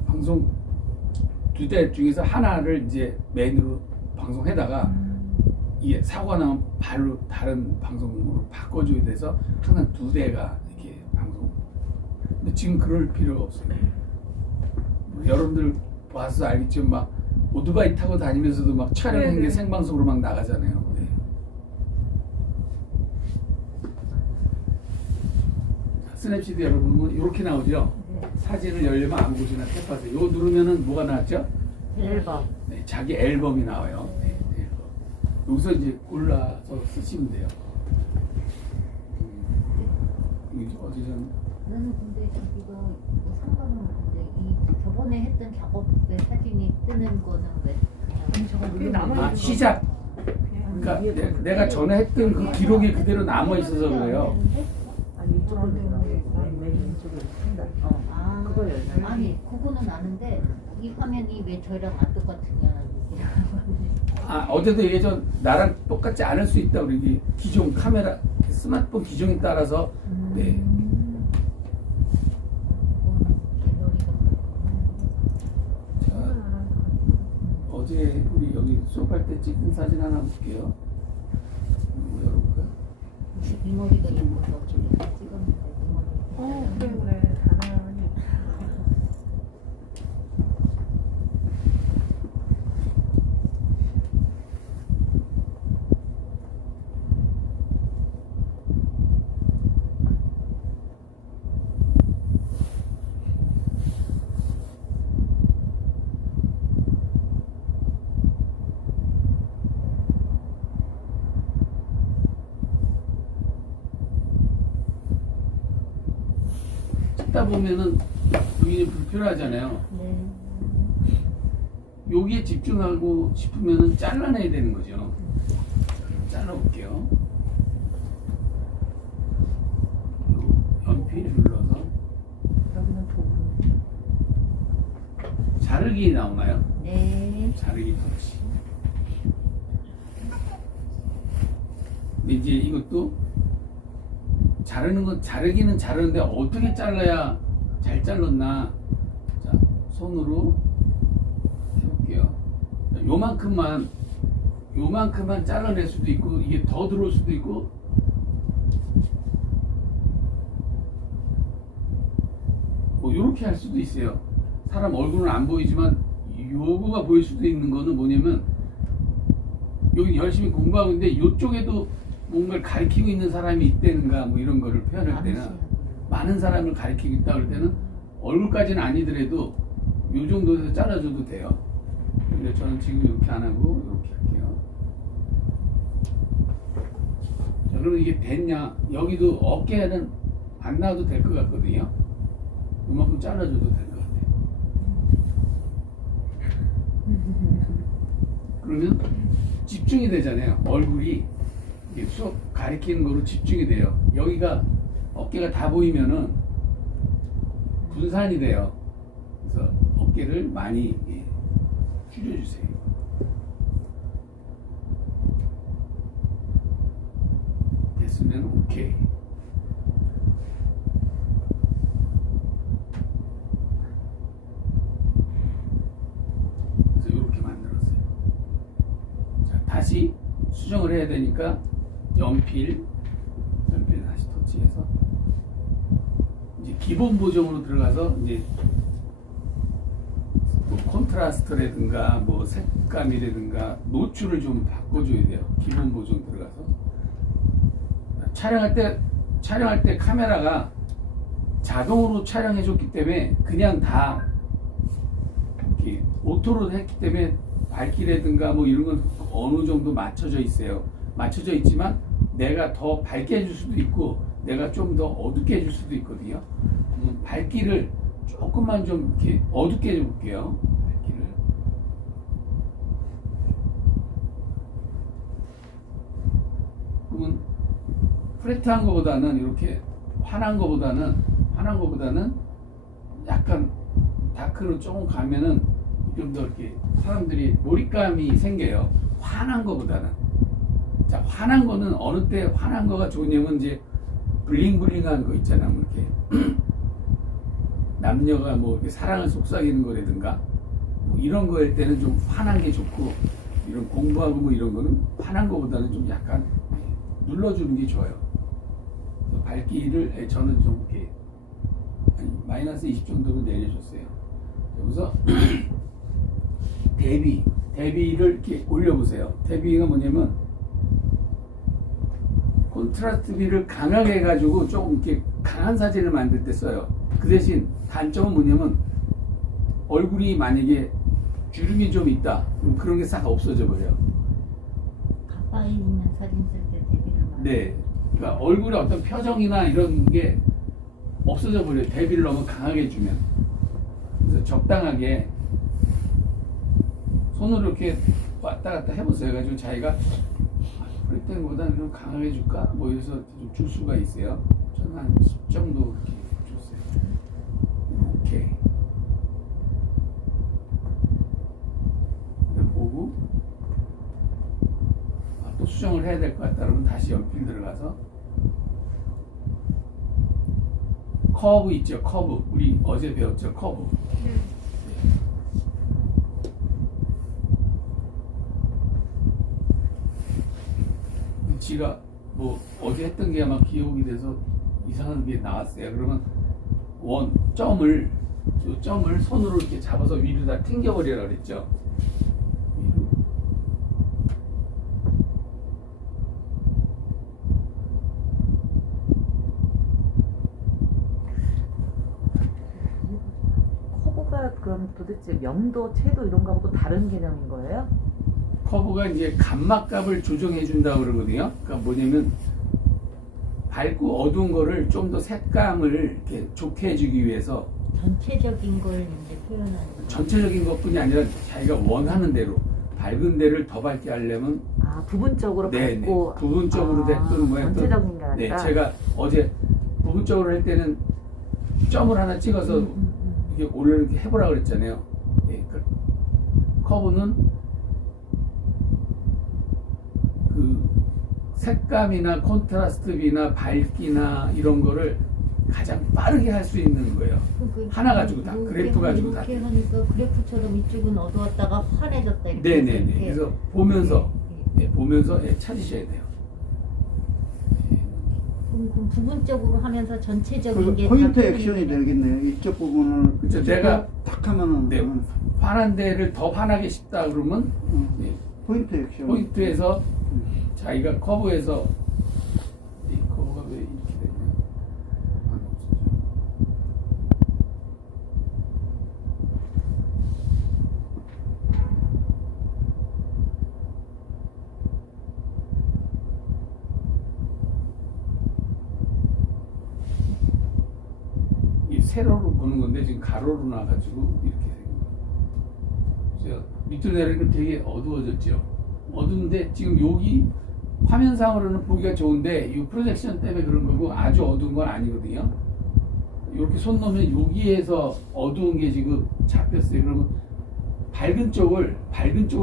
방송 2대 중에서 하나를 이제 메인으로 방송해다가 이게 사고가 나면 바로 다른 방송으로 바꿔줘야 돼서 항상 2대가 이렇게 방송. 근데 지금 그럴 필요가 없어요. 여러분들 봐서 알겠지만 막 오토바이 타고 다니면서도 막 촬영한 게 네네. 생방송으로 막 나가잖아요. 네. 스냅시드 여러분은 이렇게 나오죠. 사진을 열려면 아무 곳이나 탭하세요. 이거 누르면은 뭐가 나왔죠? 앨범. 네, 자기 앨범이 나와요. 네, 네, 앨범. 여기서 이제 골라서 쓰시면 돼요. 이게 어디 전 나는 근데 저기도 뭐 상관은 없는데 이 저번에 했던 작업의 사진이 뜨는 거는 왜 그냥 저거 꽤 누르면 남아있는 아, 시작. 그냥 그러니까 내가 전에 했던 그 기록이 그대로 남아 있어서 그래요. 아니 이쪽으로 내려가고 맨 왼쪽에 한다. 아, 그거 열면 아니 그거는 아는데 이 화면이 왜 저랑 안 똑같으냐. 아, 어제도 예전 나랑 똑같지 않을 수 있다. 우리 기종 카메라 스마트폰 기종에 따라서 네. 자, 어제 우리 여기 수업할 때 찍은 사진 하나 볼게요. 열어볼까요? 이 머리가 예뻐서 찍었는데 이 머리. 그래 가난하니. 찍다 보면은 눈이 불편하잖아요. 네. 여기에 집중하고 싶으면은 잘라내야 되는 거죠. 자, 그럼 잘라볼게요. 요 연필 눌러서 여기는 도구. 자르기 나오나요? 네. 자르기 터치. 근데 이제 이것도 자르는 건 자르기는 자르는데 어떻게 잘라야 잘 잘랐나? 자, 손으로 해볼게요. 자, 요만큼만 잘라낼 수도 있고 이게 더 들어올 수도 있고 뭐 이렇게 할 수도 있어요. 사람 얼굴은 안 보이지만 요거가 보일 수도 있는 거는 뭐냐면 여기 열심히 공부하고 있는데 요쪽에도 뭔가를 가리키고 있는 사람이 있다는가 뭐 이런 거를 표현할 때는 많은 사람을 가리키고 있다 그럴 때는 얼굴까지는 아니더라도 요 정도에서 잘라줘도 돼요. 근데 저는 지금 이렇게 안 하고 이렇게 할게요. 자, 그럼 이게 됐냐? 여기도 어깨는 안 나와도 될 것 같거든요. 이만큼 잘라줘도 될 것 같아요. 그러면 집중이 되잖아요. 얼굴이 이게 수업 가리키는 거로 집중이 돼요. 여기가 어깨가 다 보이면은 분산이 돼요. 그래서 어깨를 많이 줄여주세요. 됐으면 오케이. 그래서 이렇게 만들었어요. 자, 다시 수정을 해야 되니까 연필 다시 터치해서 이제 기본 보정으로 들어가서 이제 뭐 콘트라스트라든가 뭐 색감이라든가 노출을 좀 바꿔줘야 돼요. 기본 보정 들어가서 촬영할 때 카메라가 자동으로 촬영해줬기 때문에 그냥 다 이렇게 오토로 했기 때문에 밝기라든가 뭐 이런 건 어느 정도 맞춰져 있어요. 맞춰져 있지만 내가 더 밝게 해줄 수도 있고 내가 좀 더 어둡게 해줄 수도 있거든요. 밝기를 조금만 좀 이렇게 어둡게 해볼게요. 밝기를. 그러면 플랫한 거보다는 이렇게 환한 거보다는 약간 다크로 조금 가면은 좀 더 이렇게 사람들이 몰입감이 생겨요. 환한 거보다는. 자, 환한 거는 어느 때 환한 거가 좋냐면 이제 블링블링한 거 있잖아요. 뭐 이렇게 남녀가 뭐 이렇게 사랑을 속삭이는 거라든가 뭐 이런 거일 때는 좀 환한 게 좋고 이런 공부하고 뭐 이런 거는 화난 거보다는 좀 약간 눌러주는 게 좋아요. 그래서 밝기를 저는 좀 이렇게 한 마이너스 20 정도로 내려줬어요. 여기서 대비를 이렇게 올려보세요. 대비가 뭐냐면 콘트라스트 비를 강하게 해가지고 조금 이렇게 강한 사진을 만들 때 써요. 그 대신 단점은 뭐냐면 얼굴이 만약에 주름이 좀 있다. 그럼 그런 게 싹 없어져 버려요. 가까이 있는 사진 쓸 때 대비를 많이. 네. 그러니까 얼굴의 어떤 표정이나 이런 게 없어져 버려요. 대비를 너무 강하게 주면. 그래서 적당하게 손으로 이렇게 왔다 갔다 해보세요. 그래가지고 자기가 그랬던보다는 좀 강하게 줄까? 뭐 이래서 좀 줄 수가 있어요. 저는 한 10 정도 이렇게 줬어요. 오케이. 보고 또 수정을 해야 될 것 같다 그러면 다시 연필 들어가서 커브 있죠. 커브 우리 어제 배웠죠. 커브. 지가 뭐 어제 했던 게 아마 기억이 돼서 이상한 게 나왔어요. 그러면 점을 손으로 이렇게 잡아서 위로 다 튕겨버리라 그랬죠. 위로. 커브가 그럼 도대체 명도, 채도 이런 거하고 다른 개념인 거예요? 커브가 이제 감막값을 조정해 준다고 그러거든요. 그러니까 뭐냐면 밝고 어두운 거를 좀 더 색감을 이렇게 좋게 해주기 위해서 전체적인 걸 이제 표현하는 거. 전체적인 것뿐이 아니라 자기가 원하는 대로 밝은 데를 더 밝게 하려면 아, 부분적으로 밝고 부분적으로 됐든 뭐 했든 전체적인 게 아니라. 제가 어제 부분적으로 할 때는 점을 하나 찍어서 이렇게 올려놓게 해보라 그랬잖아요. 그러니까 커브는 그 색감이나 콘트라스트비나 밝기나 이런 거를 가장 빠르게 할 수 있는 거예요. 하나 가지고 다, 그래프 가지고 다. 이렇게 하니까 그래프처럼 이쪽은 어두웠다가 환해졌다 이렇게. 네네네. 이렇게. 그래서 보면서 네, 네. 보면서 찾으셔야 돼요. 그럼 부분적으로 하면서 전체적인 그 게 포인트 다 액션이 표현이 되겠네요. 이쪽 부분을 그쵸, 내가 딱 하면은 네, 환한 데를 더 환하게 싶다 그러면 네, 포인트 액션. 포인트에서 자기가 커브에서 이 커브가 왜 이렇게 되냐? 안 없어져. 이 세로로 보는 건데 지금 가로로 나가지고 이렇게 생긴 거예요. 밑으로 내리니까 되게 어두워졌죠. 어두운데 지금 여기 화면상으로는 보기가 좋은데 이 프로젝션 때문에 그런 거고 아주 어두운 건 아니거든요. 이렇게 손 놓으면 여기에서 어두운 게 지금 잡혔어요. 그러면 밝은 쪽을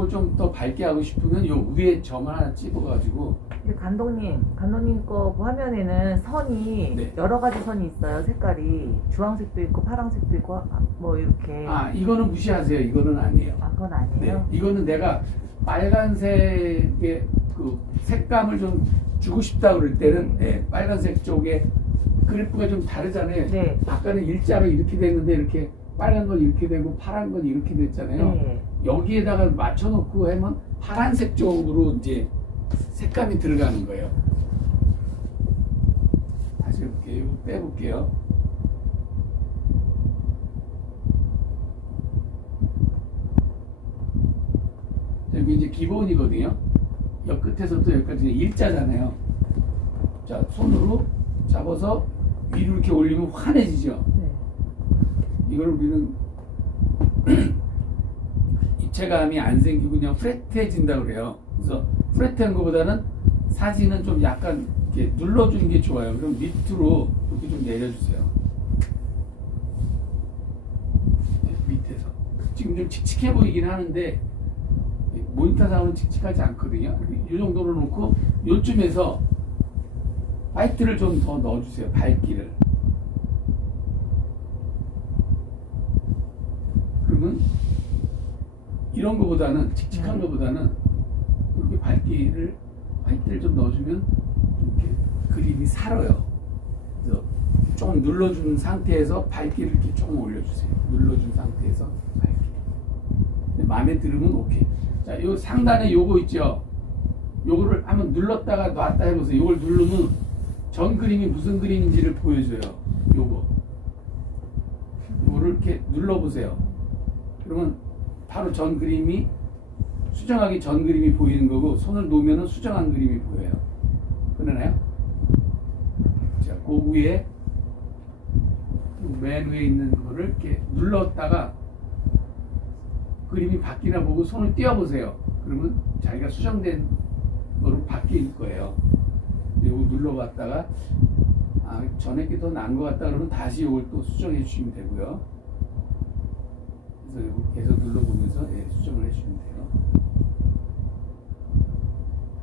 좀 더 밝게 하고 싶으면 요 위에 점 하나 찝어가지고 근데 감독님 거 화면에는 선이 네. 여러 가지 선이 있어요. 색깔이 주황색도 있고 파란색도 있고 뭐 이렇게. 이거는 무시하세요. 이거는 아니에요. 그건 네, 아니에요. 이거는 내가 빨간색의 그 색감을 좀 주고 싶다 그럴 때는 빨간색 쪽에 그래프가 좀 다르잖아요. 네. 아까는 일자로 이렇게 됐는데 이렇게 빨간 건 이렇게 되고 파란 건 이렇게 됐잖아요. 네. 여기에다가 맞춰놓고 하면 파란색 쪽으로 이제 색감이 들어가는 거예요. 다시 해볼게요. 이거 빼볼게요. 여기 이제 기본이거든요. 옆 끝에서부터 여기까지 일자잖아요. 자, 손으로 잡아서 위로 이렇게 올리면 환해지죠. 네. 이걸 우리는 입체감이 안 생기고 그냥 프렛해진다 그래요. 그래서 프렛한 것보다는 사진은 좀 약간 이렇게 눌러주는 게 좋아요. 그럼 밑으로 이렇게 좀 내려주세요. 네, 밑에서. 지금 좀 칙칙해 보이긴 하는데 모니터상으로는 칙칙하지 않거든요. 이 정도로 놓고 요쯤에서 화이트를 좀 더 넣어주세요. 밝기를. 그러면 이런 거보다는 칙칙한 거보다는 밝기를 화이트를 좀 넣어주면 이렇게 그림이 살아요. 그래서 조금 눌러준 상태에서 밝기를 이렇게 조금 올려주세요. 눌러준 상태에서 밝기. 마음에 들으면 오케이. 자, 요 상단에 요거 있죠. 요거를 한번 눌렀다가 놨다 해보세요. 요걸 누르면 전 그림이 무슨 그림인지를 보여줘요. 요거를 이렇게 눌러보세요. 그러면 바로 전 그림이 수정하기 전 그림이 보이는 거고, 손을 놓으면 수정한 그림이 보여요. 그러나요? 자, 그 위에 맨 위에 있는 거를 이렇게 눌렀다가 그림이 바뀌나 보고 손을 띄워보세요. 그러면 자기가 수정된 거로 바뀔 거예요. 이거 눌러봤다가 전에 게 더 나은 것 같다 그러면 다시 이걸 또 수정해 주시면 되고요. 그래서 이거 계속 눌러보면서 수정을 해주시면 돼요.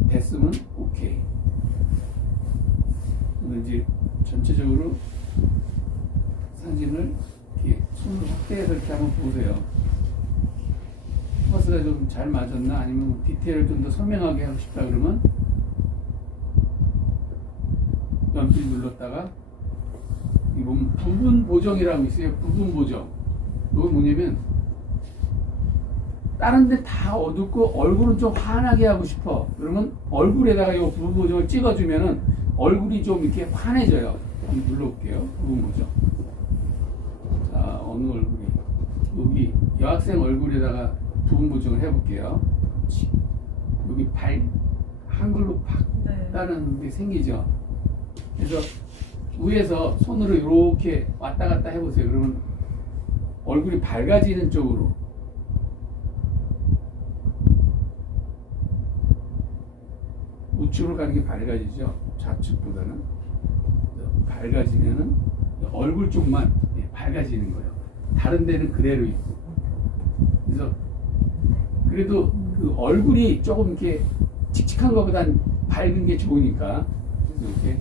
됐으면 오케이. 그러면 이제 전체적으로 사진을 이렇게 손을 확대해서 이렇게 한번 보세요. 포커스가 좀 잘 맞았나, 아니면 디테일을 좀 더 선명하게 하고 싶다 그러면 연필 눌렀다가 이 보면 부분 보정이라고 있어요. 부분 보정. 이건 뭐냐면 다른 데 다 어둡고 얼굴은 좀 환하게 하고 싶어. 그러면 얼굴에다가 이 부분 보정을 찍어주면은 얼굴이 좀 이렇게 환해져요. 한번 눌러볼게요. 부분 보정. 자, 어느 얼굴이? 여기 여학생 얼굴에다가 부분 보정을 해볼게요. 여기 한글로 팍 따는 게 생기죠. 그래서 위에서 손으로 이렇게 왔다 갔다 해보세요. 그러면 얼굴이 밝아지는 쪽으로. 우측으로 가는 게 밝아지죠. 좌측보다는. 밝아지면은 얼굴 쪽만 밝아지는 거예요. 다른 데는 그대로 있고. 그래서 그래도 그 얼굴이 조금 이렇게 칙칙한 것보단 밝은 게 좋으니까. 그래서 이렇게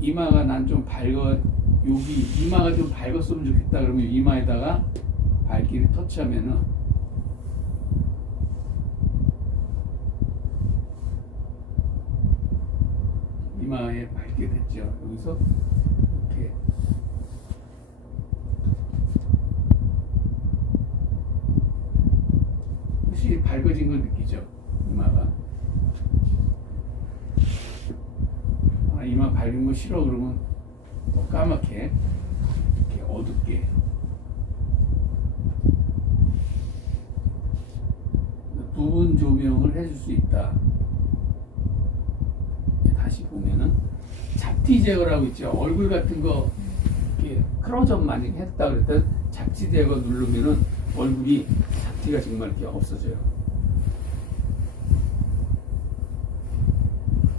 이마가 난 좀 밝아, 여기 이마가 좀 밝았으면 좋겠다 그러면 이마에다가 밝기를 터치하면은 이마에 밝게 됐죠. 여기서 이렇게 확실히 밝아진 걸 느끼죠. 이마가. 이마 밝은 거 싫어 그러면 더 까맣게 이렇게 어둡게 부분 조명을 해줄 수 있다. 다시 보면은 잡티 제거라고 있죠. 얼굴 같은 거 이렇게 크로즈업 많이 했다 그랬더니 잡티 제거 누르면은 얼굴이 잡티가 정말 이렇게 없어져요.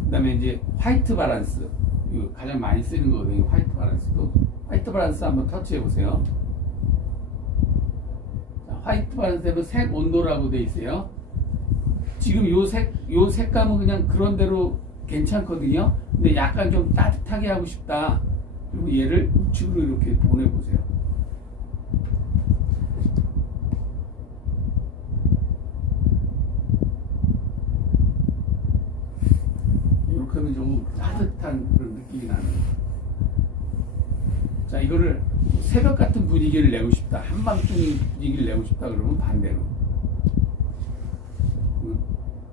그다음에 이제 화이트 바란스, 이거 가장 많이 쓰는 거거든요. 화이트 바란스도. 화이트 바란스 한번 터치해 보세요. 자, 화이트 바란스에도 색 온도라고 돼 있어요. 지금 요 색감은 그냥 그런 대로 괜찮거든요. 근데 약간 좀 따뜻하게 하고 싶다. 그리고 얘를 우측으로 이렇게 보내보세요. 이렇게 하면 좀 따뜻한 그런 느낌이 나는. 자, 이거를 새벽 같은 분위기를 내고 싶다. 한밤중 분위기를 내고 싶다 그러면 반대로.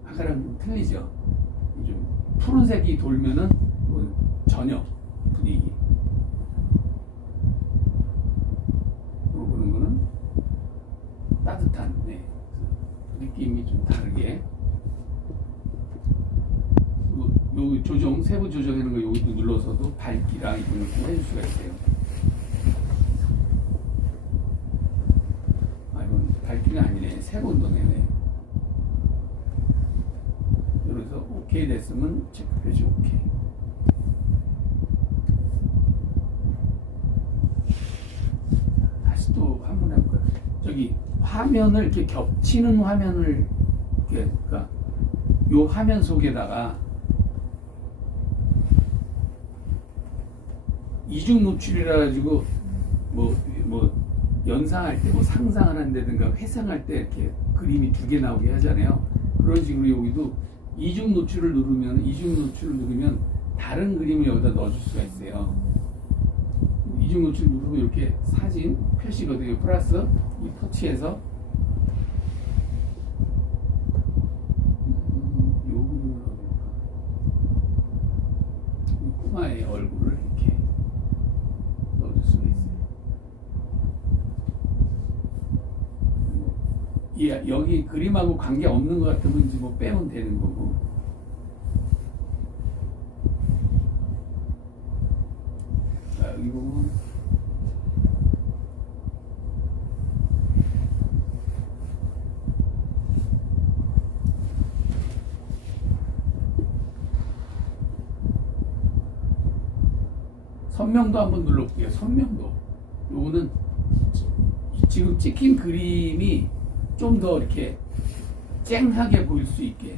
아까랑 좀 틀리죠. 좀 푸른색이 돌면은 저녁 분위기. 그러는 거는 따뜻한 느낌이 좀 다르게. 요 조정, 세부 조정하는 거 여기도 눌러서도 밝기랑 이런 걸 해줄 수가 있어요. 이건 밝기는 아니네. 세부 온도네. 그래서 오케이 됐으면 체크 표시 오케이. 다시 또 한 번 해볼까요? 저기 화면을 이렇게 겹치는 화면을 이렇게, 그러니까 요 화면 속에다가 이중 노출이라 가지고 뭐 연상할 때 뭐 상상을 한다든가 회상할 때 이렇게 그림이 두 개 나오게 하잖아요. 그런 식으로 여기도 이중 노출을 누르면 다른 그림을 여기다 넣어줄 수가 있어요. 이중 노출 누르면 이렇게 사진 표시거든요. 플러스 이 터치해서 요 그림을 넣어볼까? 이 꼬마의 얼굴을 이렇게 넣어줄 수가 있어요. 예, 여기 그림하고 관계 없는 것 같으면 이제 뭐 빼면 되는 거고. 자, 여기 보면 선명도 한번 눌러볼게요. 선명도. 요거는 지금 찍힌 그림이 좀 더 이렇게 쨍하게 보일 수 있게.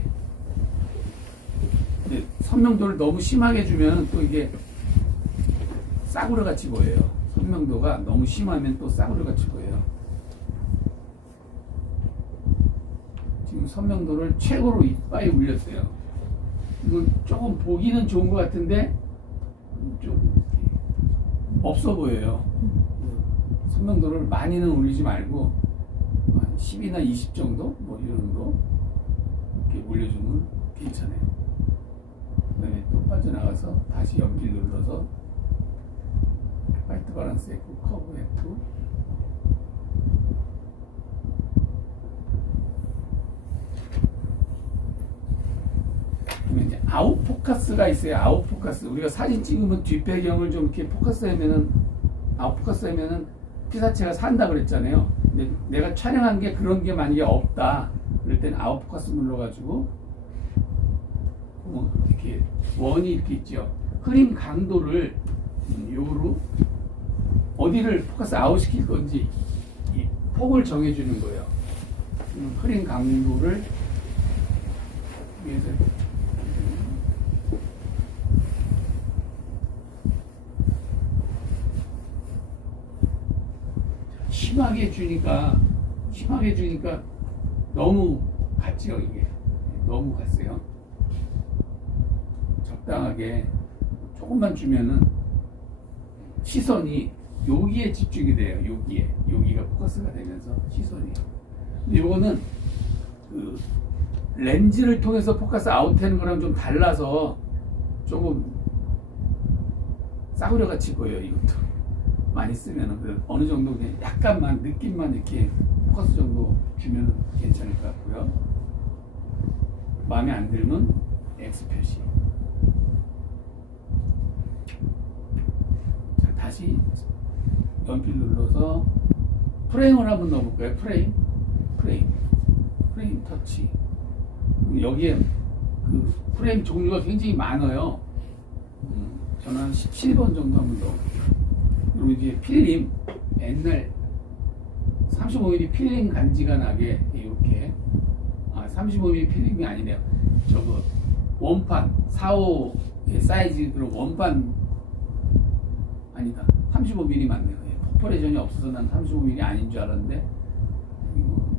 근데 선명도를 너무 심하게 주면 또 이게 싸구려 같이 보여요. 선명도가 너무 심하면 또 싸구려 같이 보여요. 지금 선명도를 최고로 이빨이 올렸어요. 이건 조금 보기는 좋은 것 같은데 좀 없어 보여요. 선명도를 많이는 올리지 말고 한 10이나 20 정도? 뭐 이 정도 이렇게 올려주면 괜찮아요. 그다음에 또 빠져나가서 다시 연필 눌러서 화이트 밸런스 F, 커브 F. 그러면 이제 아웃 포커스가 있어요. 아웃 포커스. 우리가 사진 찍으면 뒷배경을 좀 이렇게 포커스하면은 아웃 포커스하면은 피사체가 산다 그랬잖아요. 근데 내가 촬영한 게 그런 게 만약에 없다. 그럴 때는 아웃 포커스 눌러가지고 이렇게 원이 이렇게 있죠. 흐림 강도를 요로 어디를 포커스 아웃 시킬 건지 이 폭을 정해주는 거예요. 흐림 강도를 위해서 심하게 주니까 너무 갔죠. 이게 너무 갔어요. 적당하게 조금만 주면은 시선이 여기에 집중이 돼요. 여기가 포커스가 되면서 시선이. 근데 이거는 그 렌즈를 통해서 포커스 아웃하는 거랑 좀 달라서 조금 싸구려 같이 보여요. 이것도 많이 쓰면은 어느 정도 그냥 약간만 느낌만 이렇게 포커스 정도 주면 괜찮을 것 같고요. 마음에 안 들면 X 표시. 자, 다시 연필 눌러서 프레임을 한번 넣어볼까요? 프레임 터치. 여기에 그 프레임 종류가 굉장히 많아요. 저는 한 17번 정도 한번 넣어볼게요. 그리고 이제 필름, 옛날 35mm 필름 간지가 나게 이렇게 35mm 필름이 아니네요. 저거 원판 4.5 사이즈 그런 원판 아니다. 35mm 맞네요. 퍼포레이션이 없어서 난 35mm 아닌 줄 알았는데 이거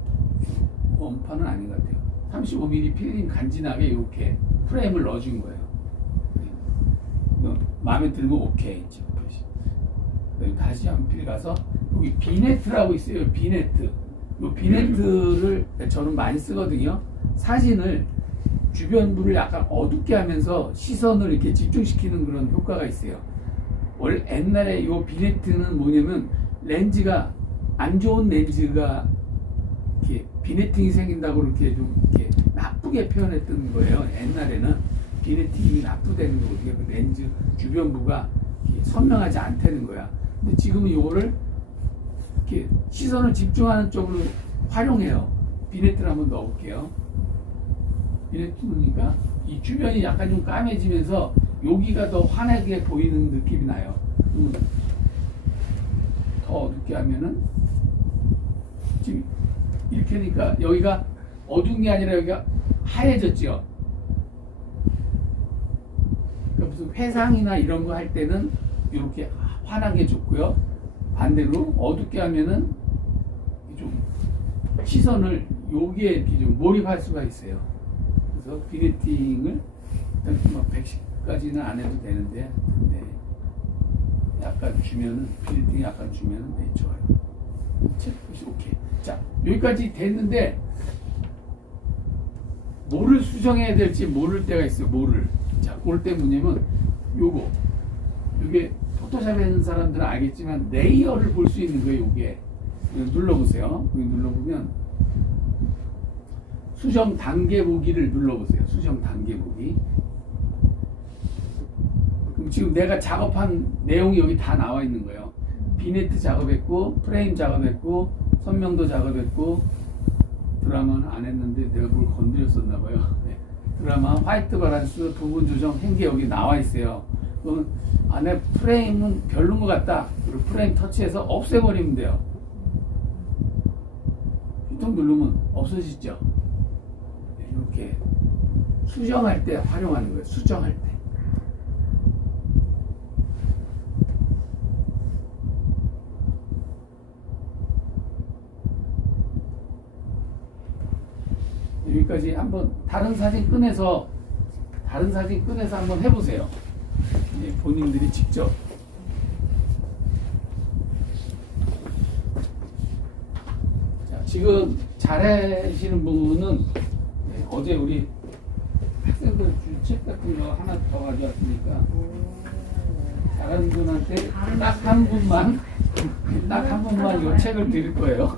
원판은 아닌 것 같아요. 35mm 필름 간지나게 이렇게 프레임을 넣어준 거예요. 마음에 들면 오케이. 다시 연필 가서 여기 비네트라고 있어요. 비네트. 이 비네트를 저는 많이 쓰거든요. 사진을 주변부를 약간 어둡게 하면서 시선을 이렇게 집중시키는 그런 효과가 있어요. 원래 옛날에 이 비네트는 뭐냐면 렌즈가 안 좋은 렌즈가 이렇게 비네팅이 생긴다고 이렇게 좀 이렇게 나쁘게 표현했던 거예요. 옛날에는 비네팅이 나쁘다는 거거든요. 그 렌즈 주변부가 선명하지 않다는 거야. 근데 지금은 이거를 이렇게 시선을 집중하는 쪽으로 활용해요. 비네트를 한번 넣어볼게요. 비네트 넣으니까 이 주변이 약간 좀 까매지면서 여기가 더 환하게 보이는 느낌이 나요. 더 어둡게 하면은 지금 이렇게 하니까 여기가 어두운 게 아니라 여기가 하얘졌죠. 그러니까 무슨 회상이나 이런 거 할 때는 이렇게 환하게 줬고요. 반대로 어둡게 하면은 좀 시선을 여기에 이렇게 좀 몰입할 수가 있어요. 그래서 비네팅을 일단 막 110까지는 안 해도 되는데, 네. 약간 주면은, 비네팅 약간 주면은 네, 좋아요. 체크시 오케이. 자, 여기까지 됐는데, 뭐를 수정해야 될지 모를 때가 있어요. 뭐를. 자, 그럴 때 뭐냐면, 요게 포토샵에 있는 사람들은 알겠지만, 레이어를 볼 수 있는 거예요, 요게. 눌러보세요. 여기 눌러보면, 수정 단계 보기를 눌러보세요. 수정 단계 보기. 그럼 지금 내가 작업한 내용이 여기 다 나와 있는 거예요. 비네트 작업했고, 프레임 작업했고, 선명도 작업했고, 드라마는 안 했는데 내가 뭘 건드렸었나 봐요. 네. 드라마, 화이트 바란스, 부분 조정, 한 게 여기 나와 있어요. 그러면 안에 프레임은 별론 것 같다. 그리고 프레임 터치해서 없애버리면 돼요. 휘통 누르면 없어지죠. 네, 이렇게 수정할 때 활용하는 거예요. 수정할 때. 여기까지 한번 다른 사진 꺼내서 한번 해보세요. 예, 본인들이 직접. 자, 지금 잘하시는 분은 예, 어제 우리 학생들 책 같은 거 하나 더 가져왔으니까 잘하는 분한테 딱 한 분만 이 책을 드릴 거예요.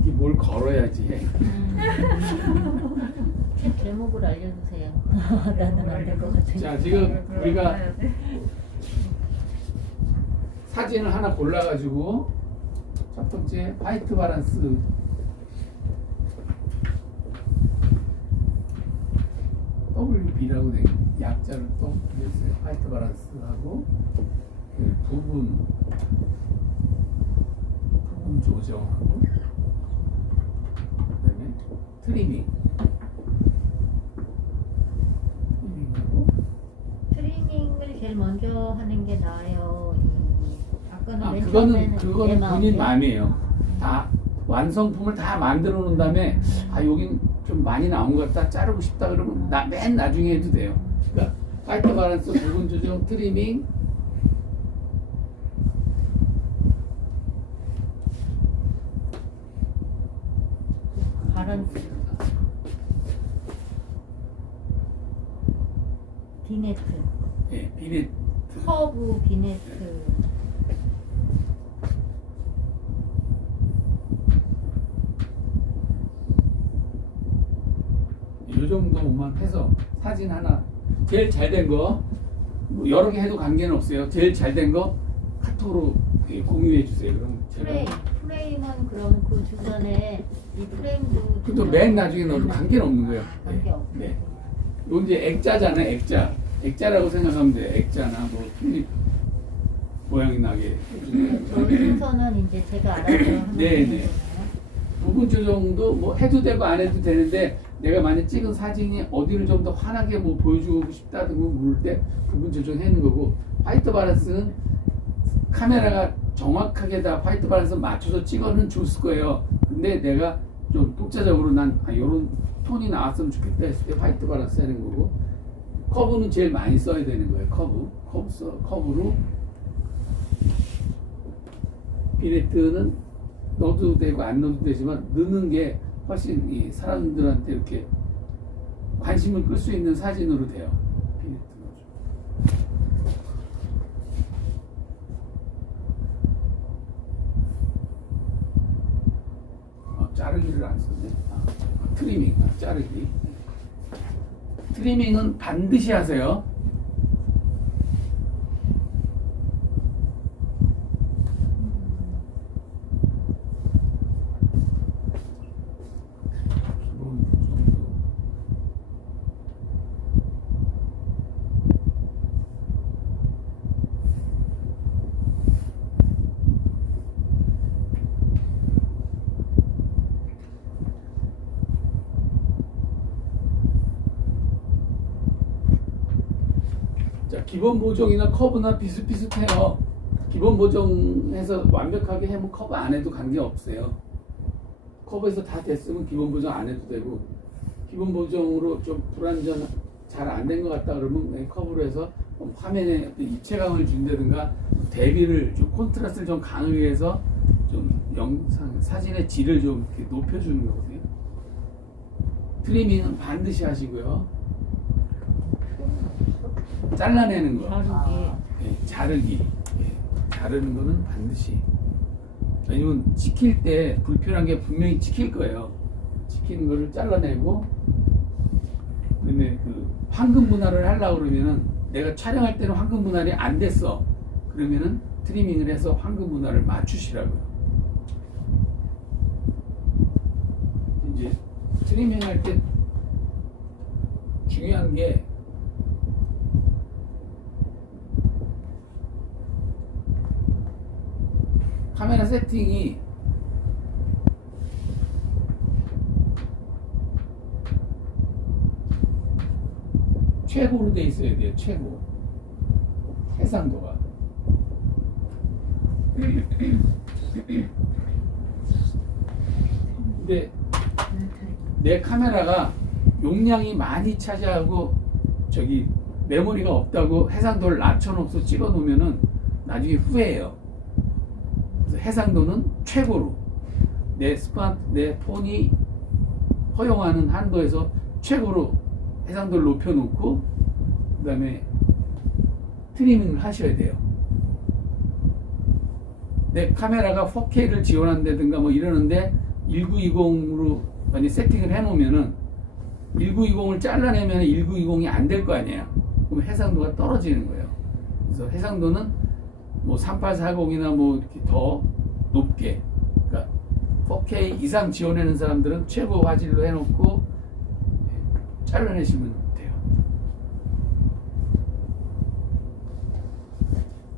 이게 뭘 걸어야지. 책 제목을 알려주세요. 나는 안 될 것 같으니까. 자, 지금 우리가 사진을 하나 골라가지고 첫 번째 화이트 바란스 WB라고 된 약자를 또 그렸어요. 화이트 바란스하고 그 부분 조정하고 그다음에 트리밍하고 트리밍을 제일 먼저 하는 게 나아요. 아까는 맨 그거는 처음에는 내 마음에. 본인 마음이에요. 다 완성품을 다 만들어 놓은 다음에 여긴 좀 많이 나온 것 같다 자르고 싶다 그러면 맨 나중에 해도 돼요. 그러니까 화이트 바란스, 부분 조정, 트리밍, 바란스, 비네트, 예, 비네트, 커브 비네트. 이 정도만 해서 사진 하나 제일 잘 된 거 뭐 여러 개 해도 관계는 없어요. 제일 잘 된 거 카톡으로 공유해 주세요. 그럼 제가 프레임은 그럼 그 중간에 이 프레임도 그것도 맨 나중에 넣어도 관계는 없는 거예요. 관계 없고. 네. 요 이제 액자잖아요. 액자라고 생각하면 돼요. 액자나 뭐 튤립 모양이 나게 해주는 저희 순서는 이제 제가 알아서 하는 네, 네. 거잖아요. 부분 조정도 뭐 해도 되고 안 해도 되는데 내가 만약 찍은 사진이 어디를 좀 더 환하게 뭐 보여주고 싶다든가 모를 때 부분 조정하는 거고, 화이트 바란스는 카메라가 정확하게 다 화이트 바란스 맞춰서 찍어는 줬을 거예요. 근데 내가 좀 독자적으로 난 이런 톤이 나왔으면 좋겠다 했을 때 화이트 바란스 하는 거고, 커브는 제일 많이 써야 되는 거예요. 커브로 비네트는 넣어도 되고 안 넣어도 되지만 넣는 게 훨씬 이 사람들한테 이렇게 관심을 끌 수 있는 사진으로 돼요. 비네트 넣어줘. 자르기를 안 썼네. 트리밍, 자르기. 트리밍은 반드시 하세요. 자, 기본 보정이나 커브나 비슷비슷해요. 기본 보정해서 완벽하게 해면 커버 안 해도 관계 없어요. 커버에서 다 됐으면 기본 보정 안 해도 되고, 기본 보정으로 좀 불완전 잘 안 된 것 같다 그러면 그냥 커버로 해서 화면에 어떤 입체감을 준다든가 대비를 좀 콘트라스트를 좀 강하게 해서 좀 영상 사진의 질을 좀 이렇게 높여주는 거거든요. 트리밍은 반드시 하시고요. 잘라내는 거, 자르기. 예, 자르기, 예, 자르는 거는 반드시. 왜냐면 찍힐 때 불편한 게 분명히 찍힐 거예요. 찍히는 거를 잘라내고, 그다음에 그 황금 분할을 하려고 그러면은 내가 촬영할 때는 황금 분할이 안 됐어. 그러면은 트리밍을 해서 황금 분할을 맞추시라고요. 이제 트리밍 할 때 중요한 게 카메라 세팅이 최고로 돼 있어야 돼요. 최고 해상도가. 근데 내 카메라가 용량이 많이 차지하고 저기 메모리가 없다고 해상도를 낮춰놓고 찍어 놓으면은 나중에 후회해요. 그래서 해상도는 최고로 내 폰이 허용하는 한도에서 최고로 해상도를 높여놓고 그 다음에 트리밍을 하셔야 돼요. 내 카메라가 4K를 지원한다든가 뭐 이러는데 1920으로 많이 세팅을 해놓으면은 1920을 잘라내면 1920이 안 될 거 아니에요. 그럼 해상도가 떨어지는 거예요. 그래서 해상도는 뭐 3840이나 뭐 이렇게 더 높게, 그러니까 4K 이상 지원하는 사람들은 최고 화질로 해놓고 잘라내시면